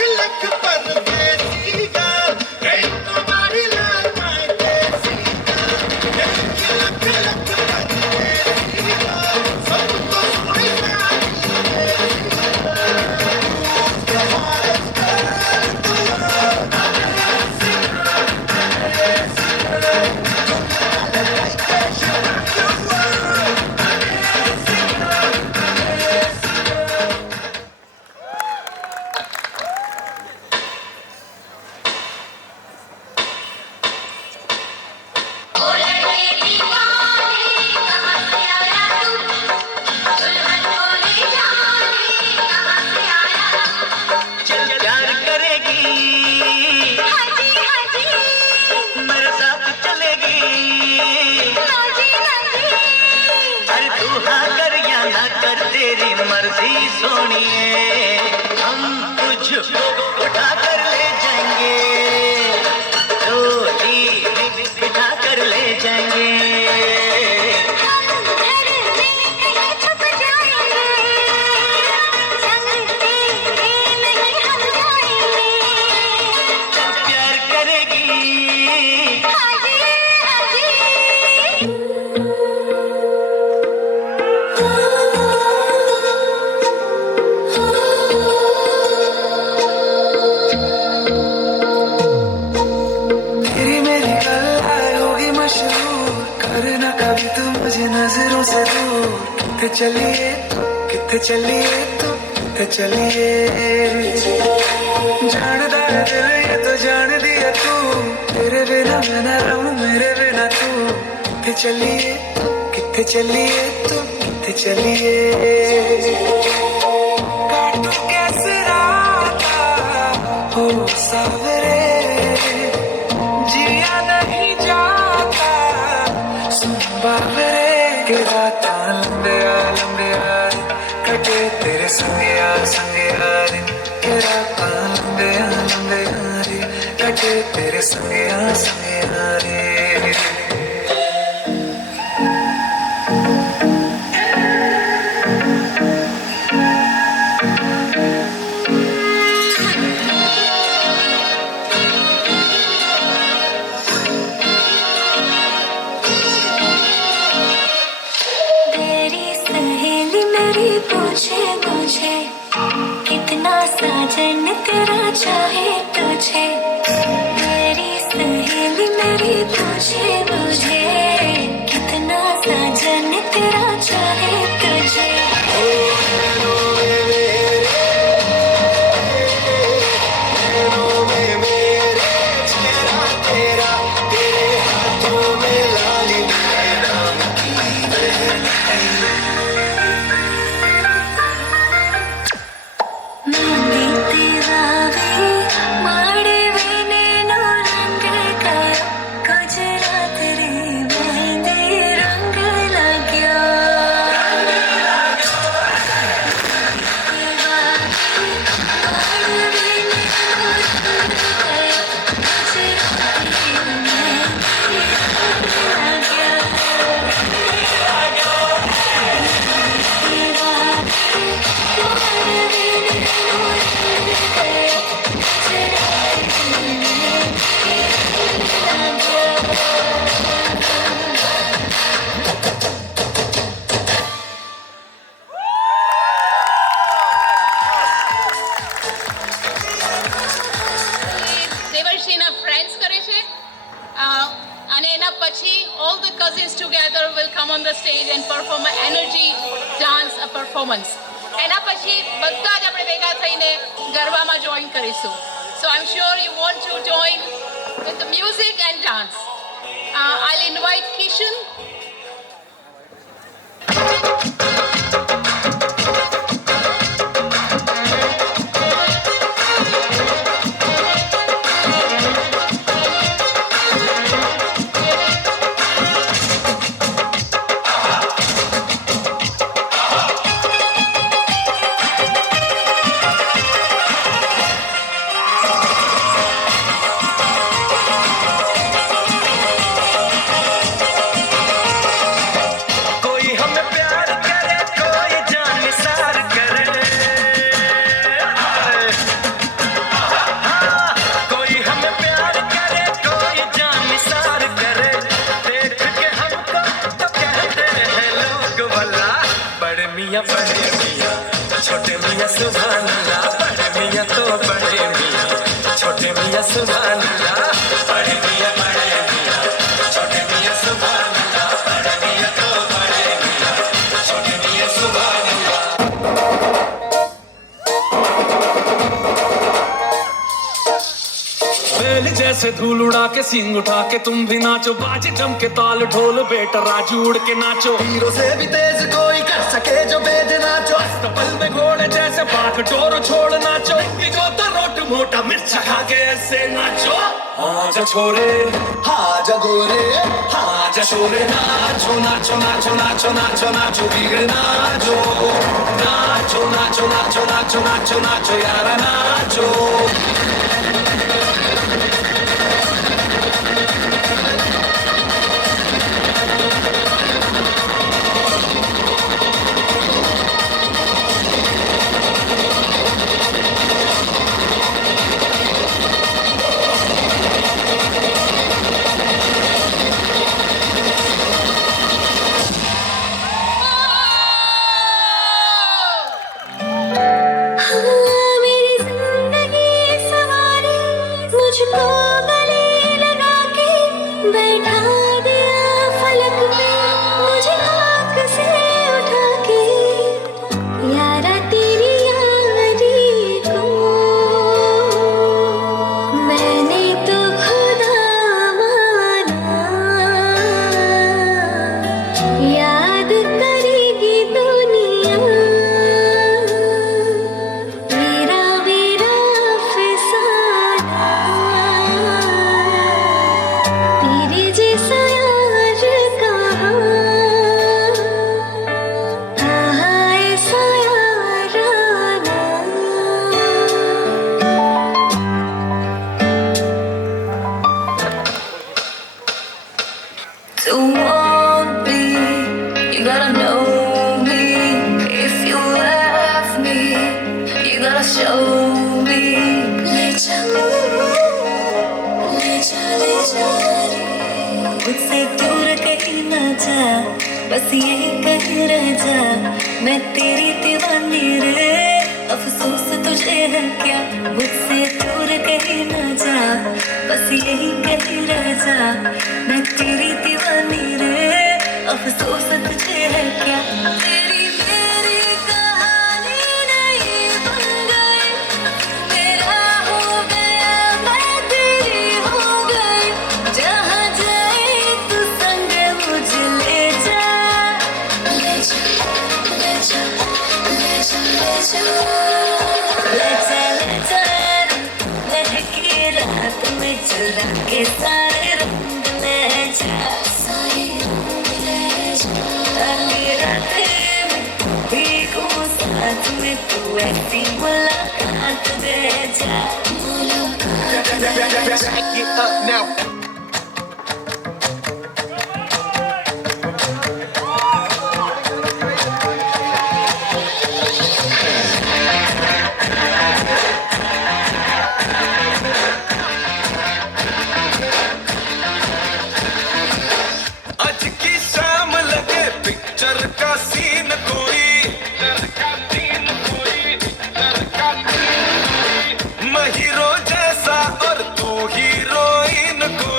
कर तेरी मर्जी सोनिए, हम तुझको उठा कर ले जाएंगे, डोली बिठा कर ले जाएंगे। प्यार करेगी तेरी मेरी गल्ला होगी मशहूर, करना कभी तू मुझे नजरों से दूर। किथे चलिए किथे चलिए तू किथे चलिए, जानदा है दिल ये तो जान दिया तू, तेरे बिना मैं ना रहूं मेरे बिना तू। किथे चलिए किथे चलिए तू किथे चलिए, काटू कैसे राता हो सावरे, जिया नहीं जाता सुन बाबरे के रात लंबे लंबे कटे तेरे संगे यार के रात लंबे लंबे कटे तेरे संगे यार। तेरी सहेली मेरी पूछे मुझे, कितना साजन तेरा चाहे तुझे। तेरी सहेली मेरी पूछे मुझे, कितना साजन तेरा चाहे तुझे। દેવર્ષિના ફ્રેન્ડ્સ કરે છે અને એના પછી all the cousins together will come on the stage and perform a energy dance performance. એના પછી બધા જ આપણે ભેગા થઈને ગરબામાં જોઈન કરીશું. So I am sure you want to join with the music and dance. I'll invite Kishan. बड़े मियाँ छोटे मियाँ सुभान अल्लाह, बड़े मियाँ तो बड़े मियाँ छोटे मियाँ सुभान अल्लाह, बड़े मियाँ छोटे मियाँ सुभान अल्लाह, बड़े मियाँ तो बड़े मियाँ छोटे मियाँ सुभान अल्लाह। बैल जैसे धूल उड़ा के सींग उठा के तुम भी नाचो, बाजे जम के ताल ढोल बेटा राजू उड़ के नाचो। हीरो से भी तेज कोई कर सके जो वेद नाचो, पल में घोड़े जैसे बाघ डोर छोड़ नाचो। को तो रोट मोटा मिर्च खा के ऐसे नाचो। आजा छोरे हाँ जगोरे आजा छोरे नाचो नाचो नाचो नाचो नाचो नाचो भीड़ नाचो नाचो नाचो नाचो नाचो नाचो नाचो यार नाचो मेरी जिंदगी सवारी मुझको गले लगा के बैठा दिया फलक में मुझे खाक से उठा के यारा तेरी यारी को मैंने तो खुदा माना याद करेगी दुनिया मेरा मेरा फसाना तेरे जैसा यार कहाँ ऐसा यार आना To want me, you gotta know me. If you love me, you gotta show me. ले जा मुझसे दूर कहीं ना जा, बस यही कहीं रह जा। मैं तेरी दीवानी रे, अफसोस तुझे है क्या? मुझसे दूर कहीं ना जा, बस यही कहीं रह जा। मैं तेरी दीवानी रे, अफसोस तुझे है क्या? तेरी मेरी कहानी नहीं बन गई, मेरा हो गया मैं तेरी हो गई। जहाँ जाए तू संग मुझे ले जा, ले जा ले जा ले जा ले जा ले जा ले जा रे, महकी रात में चुरा के सारे रंग ले जा। सारे रंग ले जा काली रातें में भीगू साथ में तू ऐसी मुलाकात दे जा। Back it up now. आज की शाम लगे पिक्चर का सीन कोई मैं हीरो जैसा और तू हीरोइन कोई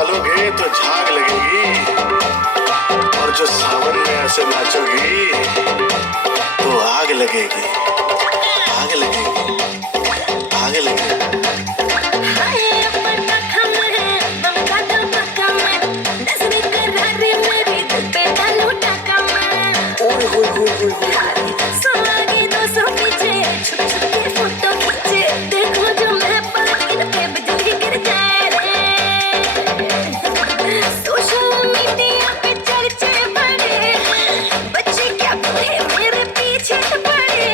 संभालोगे तो झाग लगेगी, और जो सावन में ऐसे नाचोगी तो आग लगेगी, आग लगेगी, आग लगेगी। हाय अपना खम है बम का धमाका मैं नजर करारी मेरी दिल पे डालू टाका मैं ओए होए होए होए होए 100 आगे 200 पीछे छुप छुप के फोटो खींचे देखो जो मैं पानी पे बिजली गिर जाए रे सोशल मीडिया पे चर्चे बड़े बच्चे क्या बूढ़े मेरे पीछे पड़े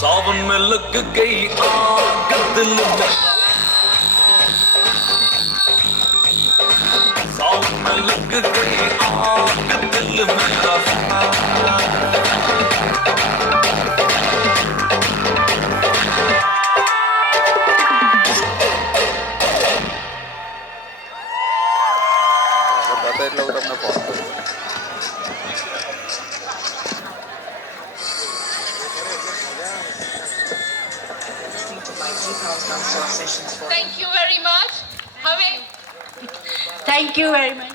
सावन में लग गई आग दिल में, सावन में लग गई आग दिल मेरा। बताता એટલે હું તમને ફોન કરું. Thank you very much. હવે thank you very much.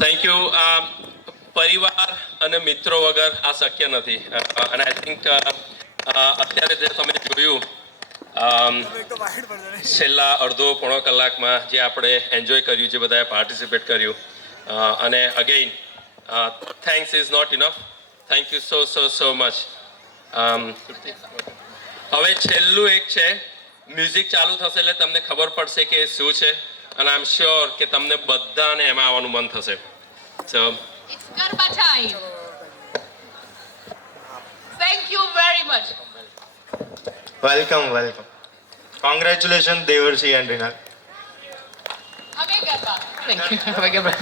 Thank you. પરિવાર અને મિત્રો વગર આ શક્ય નથી અને આઈ થિંક અત્યારે જે તમે જોયું છેલ્લા અડધો પોણો કલાકમાં જે આપણે એન્જોય કર્યું, જે બધાએ પાર્ટિસિપેટ કર્યું, અને again thanks is not enough. Thank you so so so much. હવે છેલ્લું એક છે, મ્યુઝિક ચાલુ થશે એટલે તમને ખબર પડશે કે એ શું છે, અને આઈ એમ શ્યોર કે તમને બધાને એમાં આવવાનું મન થશે. So it's garba time. Thank you very much. Welcome welcome. Congratulation Devarsinh and Rinal. હવે ગરબા. Thank you. હવે ગરબા.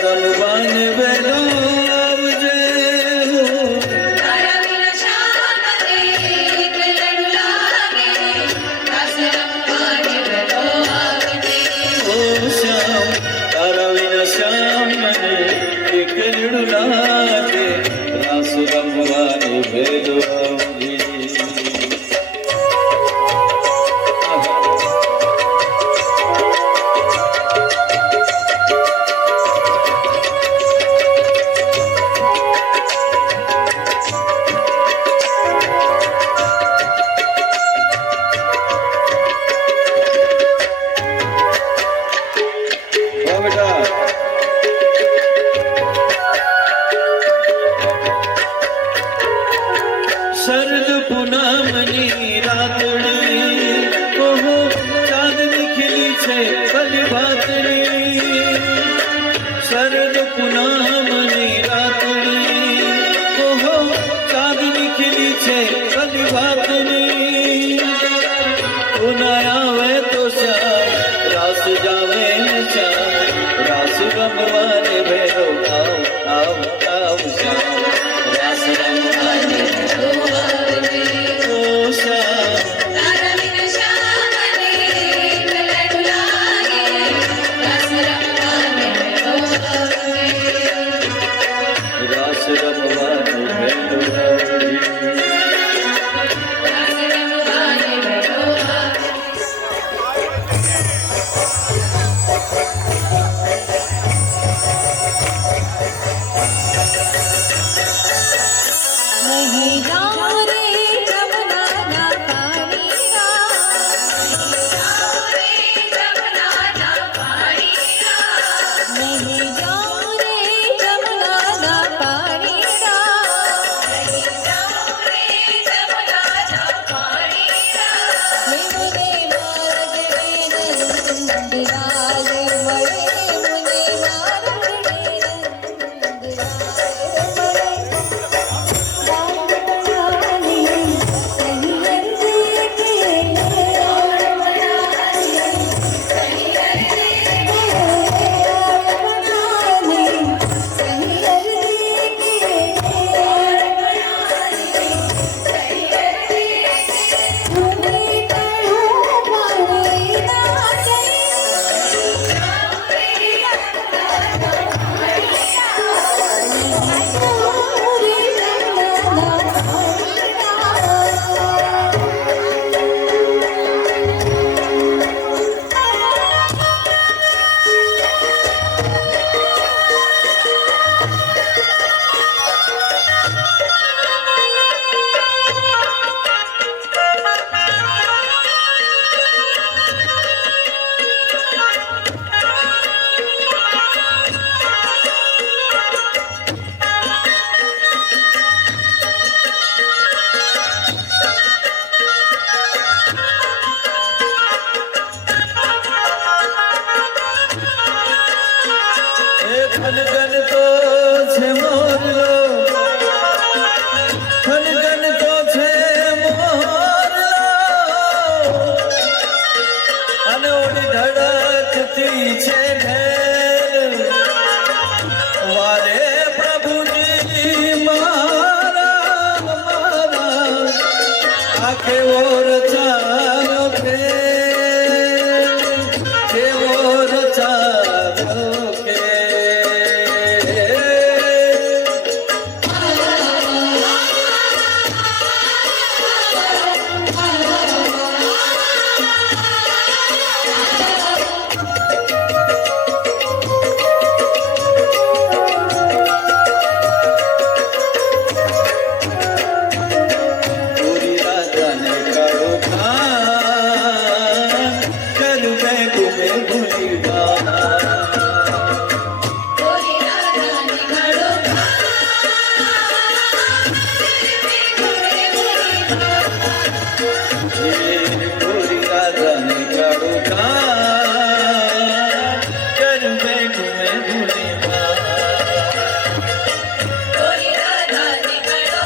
રમવાને વેલો આવજે તારા વિના શ્યામ રે ગલડ લાગે રાસ રમવાને વેલો આવજે ઓ શ્યામ તારા વિના શ્યામ મને એકલું લાગે રાસ રમવાને વેલો આવજે शरद पूनमनी रातड़ी ओहो चांदनी खिली छे कली भातड़ी शरद पूनमनी रातड़ी ओहो चांदनी खिली छे कली भातड़ी उनाया वे तो श्याम रास जावे श्याम रास रमवाने भेरो आओ आओ आओ श्याम रास रमवाने તારા વિના શ્યામ રે ગલડ લાગે રાસ રમવાને વેલો આવજે रास रमवाने भेरो आवजे રાસ રમવાને વેલો આવજે નહીં જાઓ રે જમનાના પાણીના નહીં જાઓ રે જમનાના खनगन तो छे मोरलो खनगन तो छे मोरलो अने ओडी धड़कती छे ढेर वारे प्रभुजी मारा मारा आखे और चारो के और चारो के पूरी राजा ने करो खान कर मैं घूमे भूली कोई राजा निकालो पूरी राजा ने करो खान कर मैं घूमे भूली कोई राजा निकालो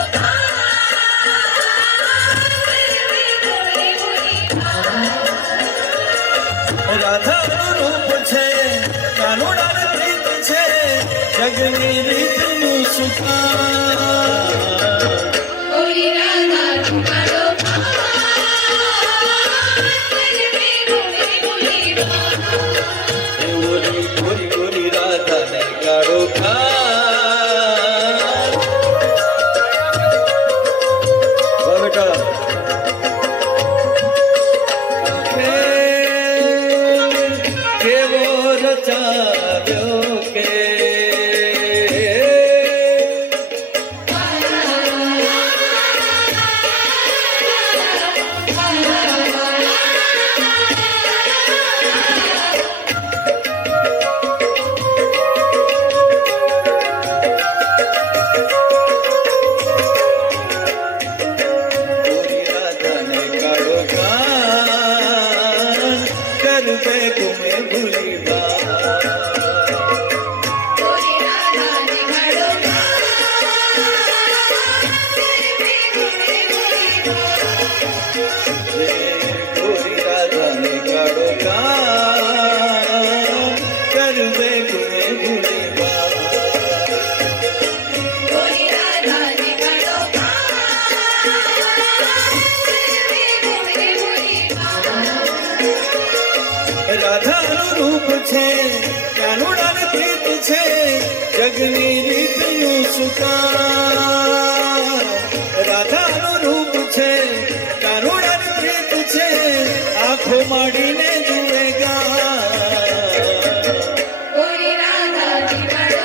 राधा નું રૂપ છે કાનુડા ની પ્રીત છે જગની રીતનું સુકાન ગોરી રાધા ઝુમાડો ગોરી ગોરી ગોરી રાધાને કાળો ખાન બેટા કેવો રચાવ્યો કે ગોરી રાધાને કાળો ખાન કરવે ગુમે ભૂલી ગોરી રાધા ઝુમાડો ગોરી રાધાને કાળો ખાન કરવે ગુમે ભૂલી ગોરી રાધા ઝુમાડો રાધાનું રૂપ છે કાનુડાને પ્રીત છે જગની રીતનું સુકાન રાધાનું રૂપ છે કાનુડાને પ્રીત છે આંખો માંડીને જુએગા ગોરી રાધા ઝુમાડો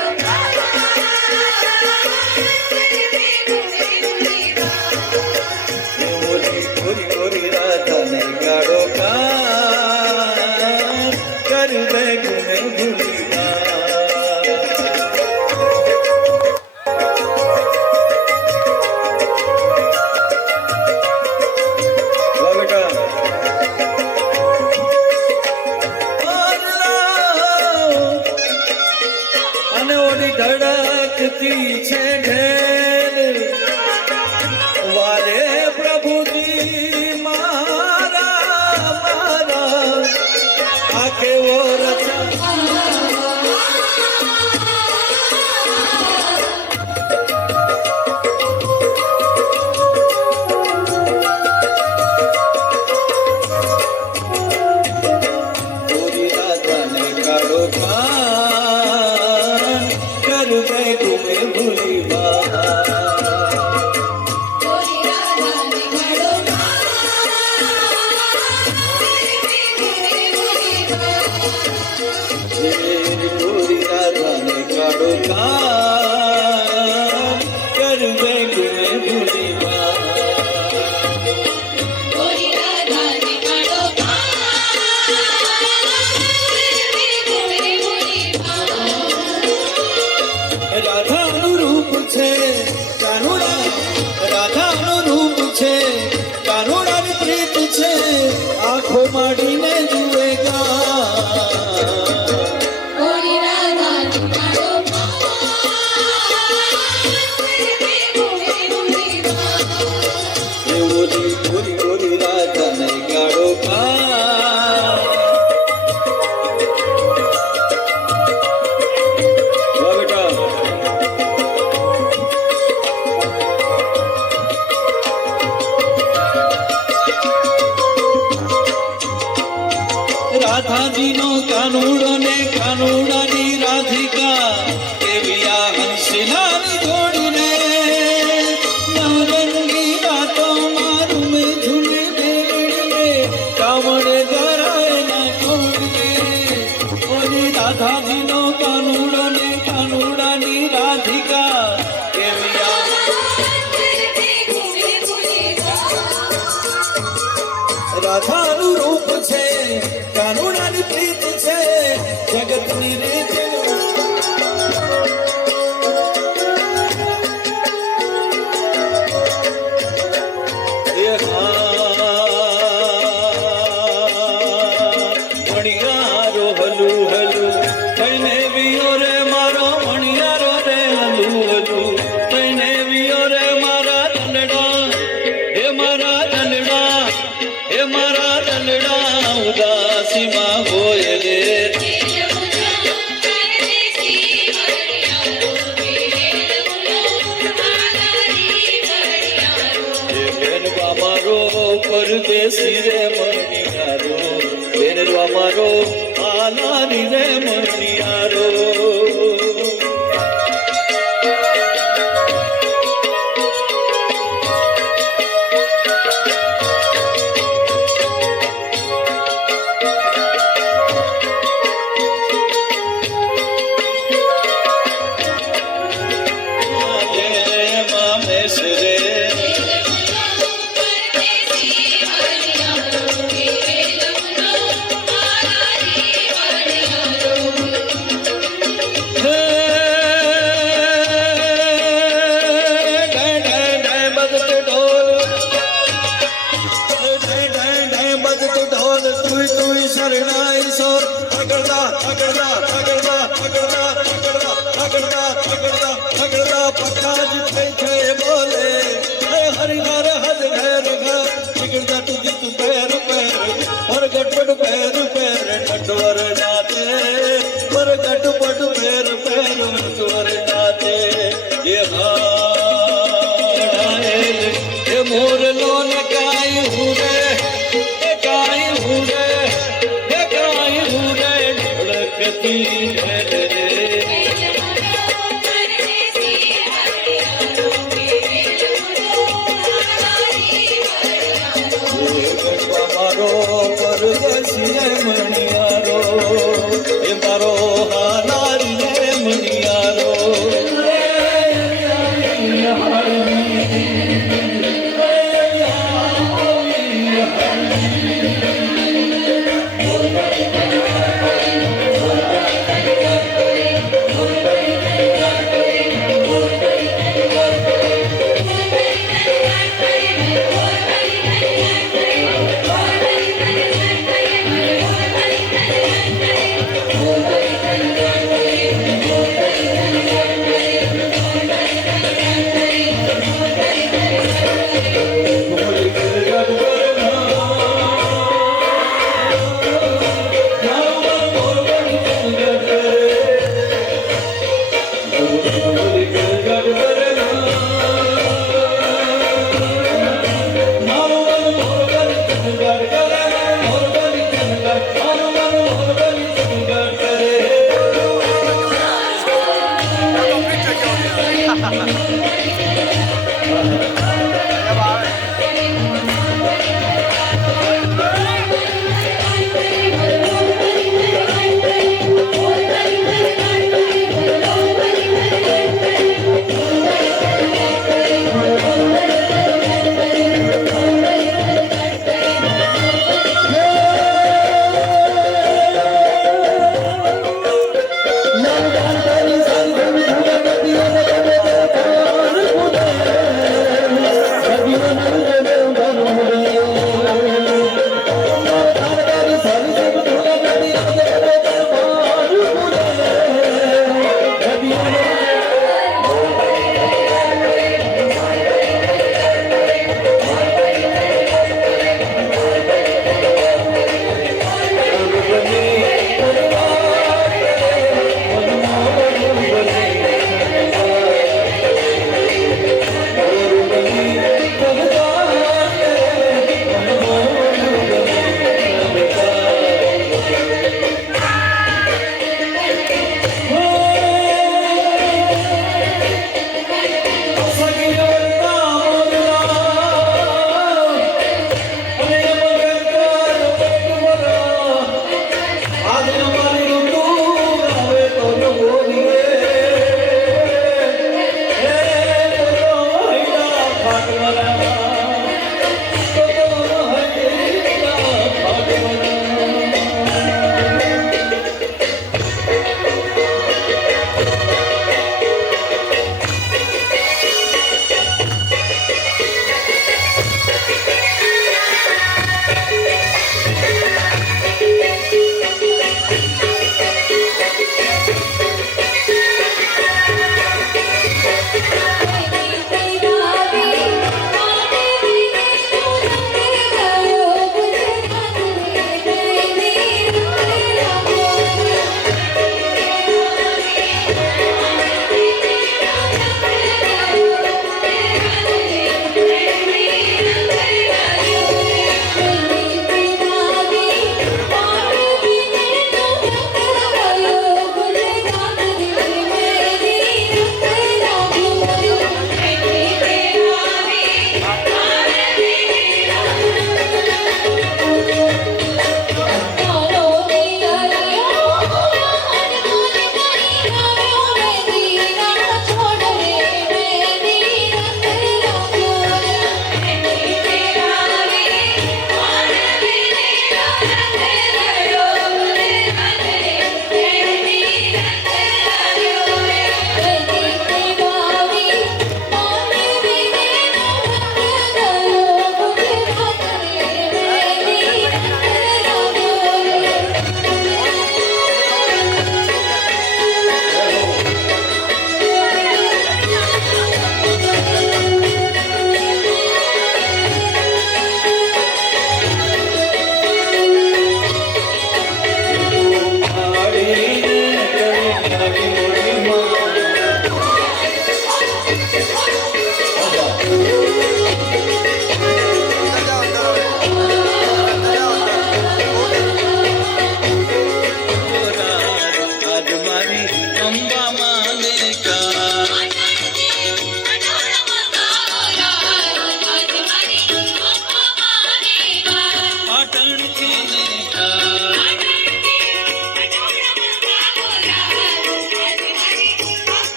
ગોરી ગોરી ગોરી રાધાને ગાળો કાન કરવે ગુમે ભૂલી અને ઓડી ધડકતી છે ઢેલ વારે પ્રભુજી મારા મારા આ કેવો રચા ગોરી રાધાને કાળો ખાન કરવે ગુમે ભૂલી ગોરી રાધા ઝુમાડો ગોરી રાધાને કાળો ખાન કરવે ગુમે ભૂલી ગોરી રાધા ઝુમાડો રાધાનું રૂપ છે કાનુડા રાધાનું રૂપ છે કાનુડાની પ્રીત છે આંખો માંડીને જુએગા ગોરી રાધા ઝુમાડો ગોરી ગોરી ગોરી રાધાને ગાળો ખાન બેટા રાધાજીનો કાનુડો ને કાનુડાની રાધિકા કેવી આ હંસલાની જોડીને નવરંગી રાતો મારું મેં ઝૂલી મેળવીને કાવડ ધરાય ના કોઈને ઓલી રાધાજીનો કાનુડો ને કાનુડાની રાધિકા કેવી આ રાધાનું રૂપ છે કાનુડાની પ્રીત છે જગતની રીત મણિયારો હલુ હલુ થઈને વિયો રે મારો મણિયારો રે હલુ હલુ થઈને વિયો રે મારા દલડા હે મારા દલડા હે મારા દલડા ઉદાસીમાં હોય રે પરદેશી રે મણિયારો વેરવા મારો આલારી રે મણિયારો મણિયારો એ મારો હાલા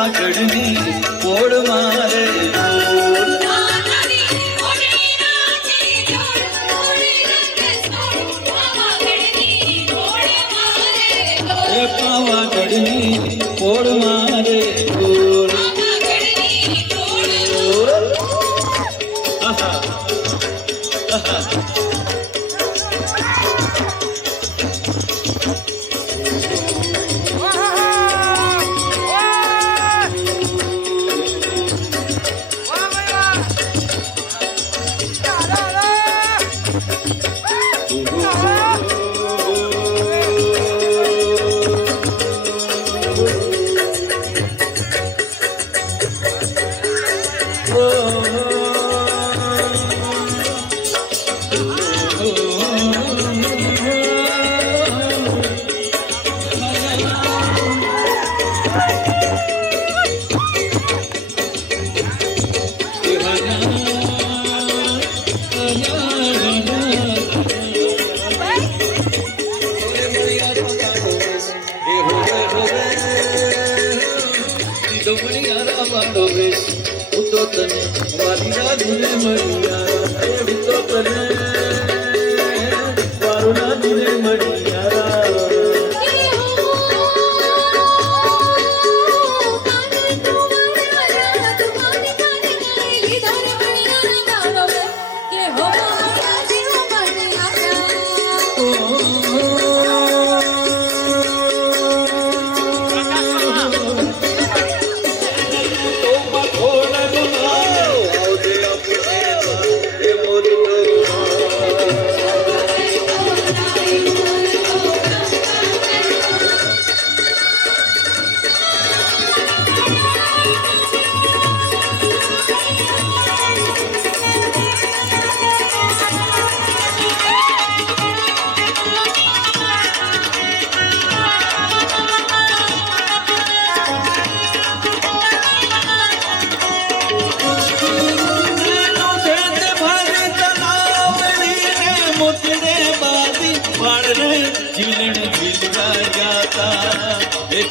પાવાગઢની પોળ મારે ઢોલ એ પાવાગઢની પોળ મારે ઢોલ આહા આહા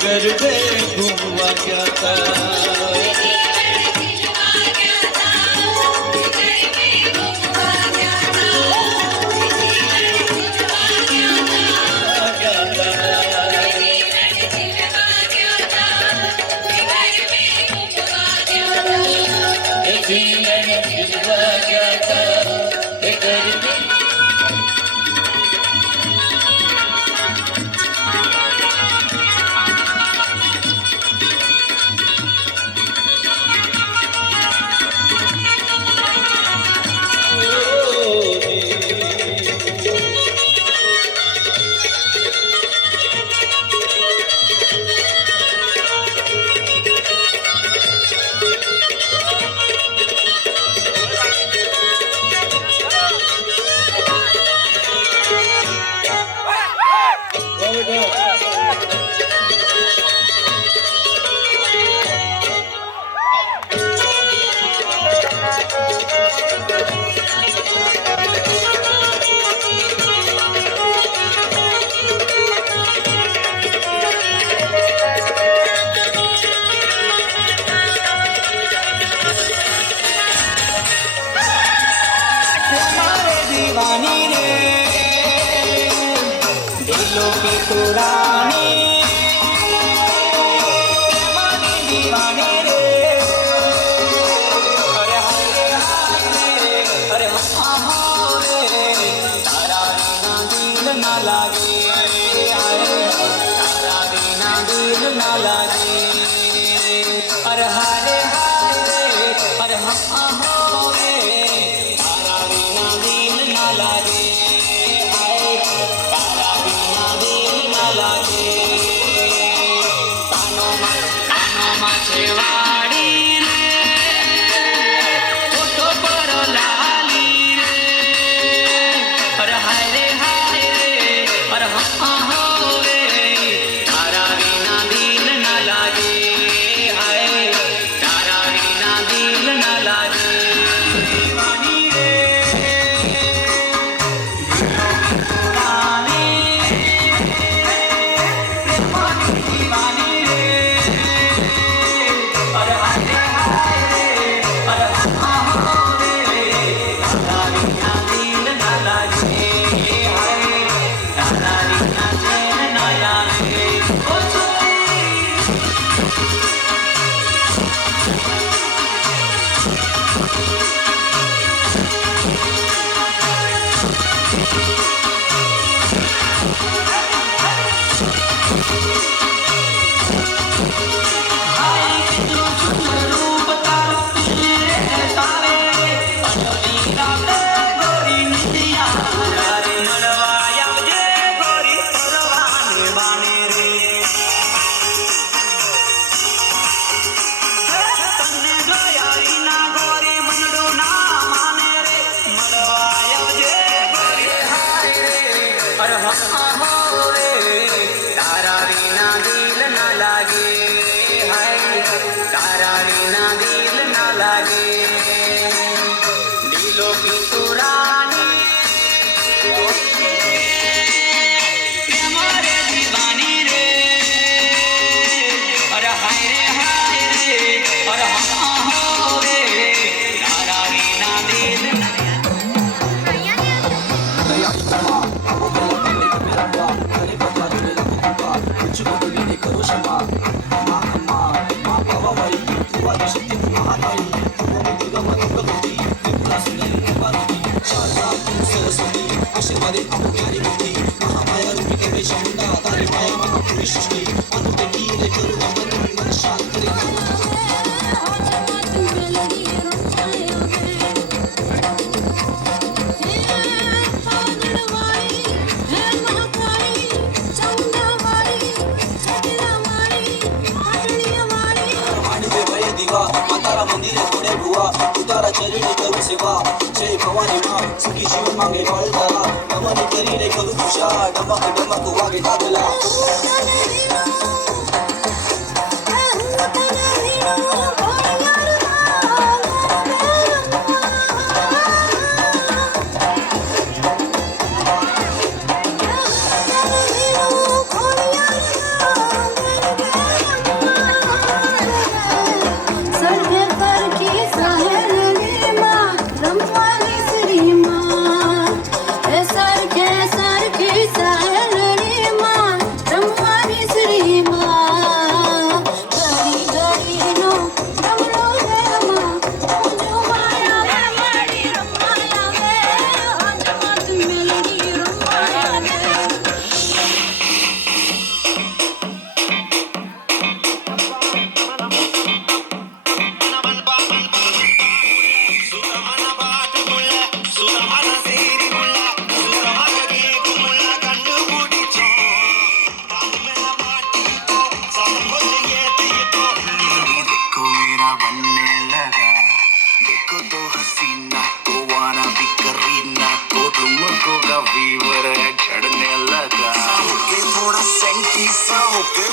गरबे घूमवा गया था और हाँ हो रे नारा रे ना दिल मातारा मंदिर थोड़े भुआ उतारा चरणी करू सेवा जय भवानी माँ सुखी जीवन मांगे बाळदारा नमन करी रे करू पूजा डमक डमक वागे दादला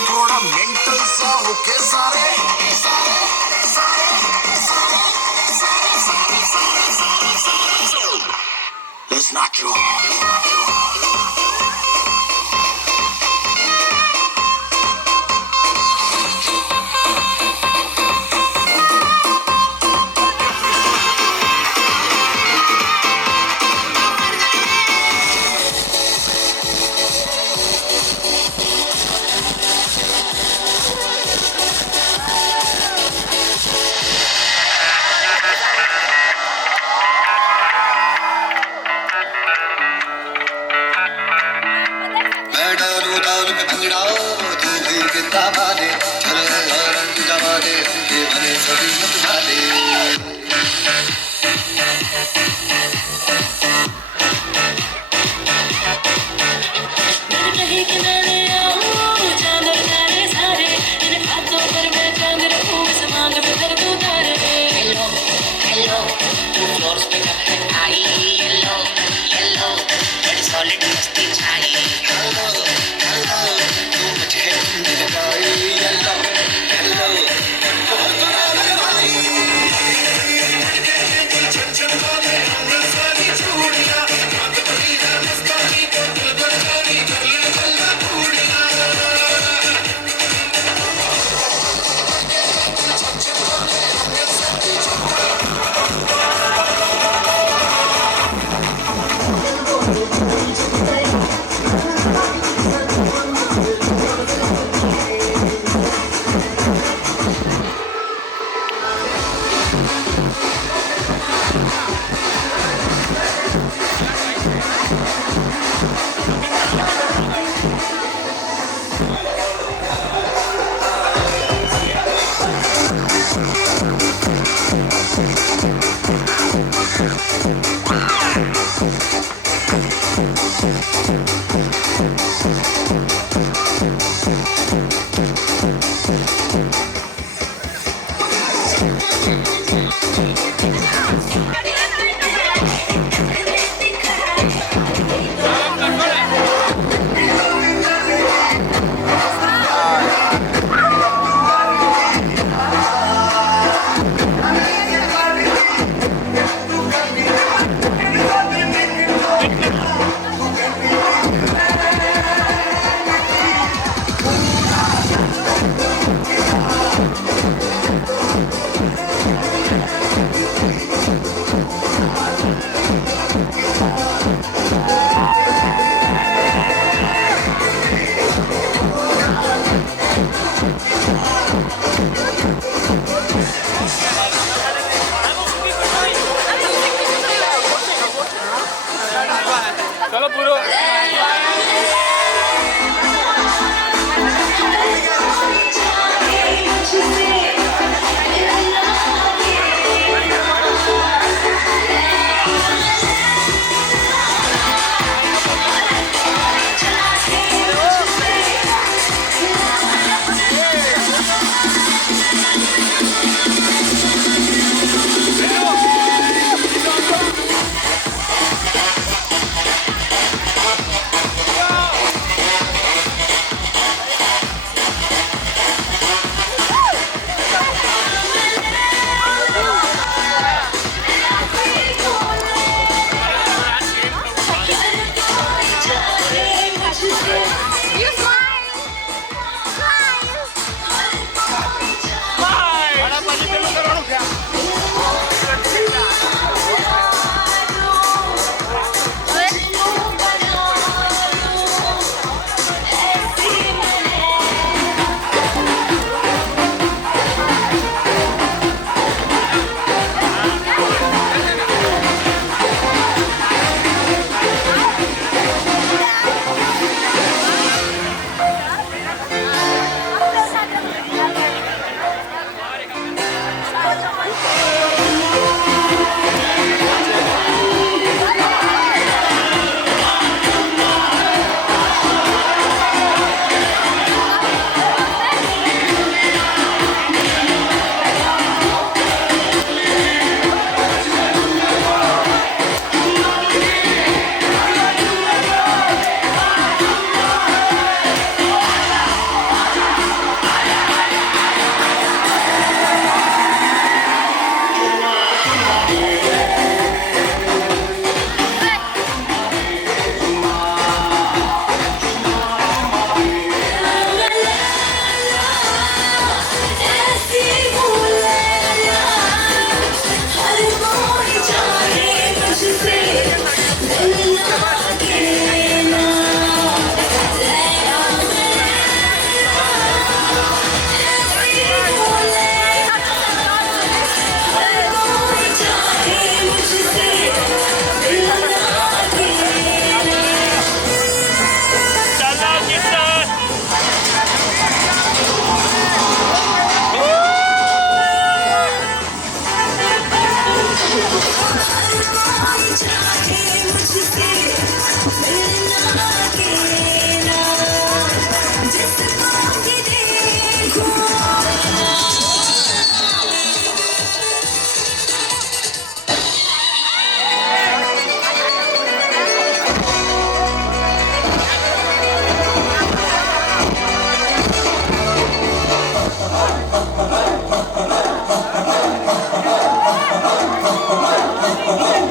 थोड़ा मेंटल सा होके सारे Let's not joke. પૂરો પૂરો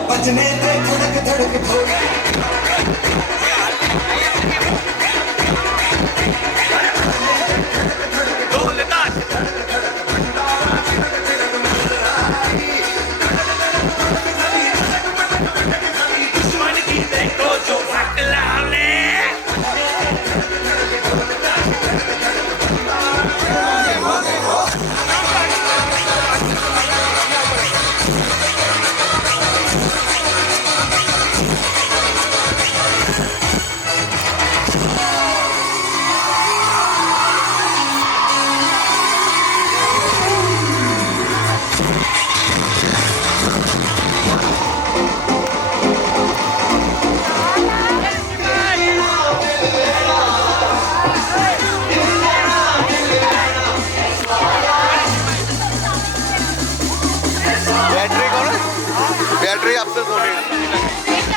बजने दे धड़क धड़क ढोल बैटरी आपसे सोनी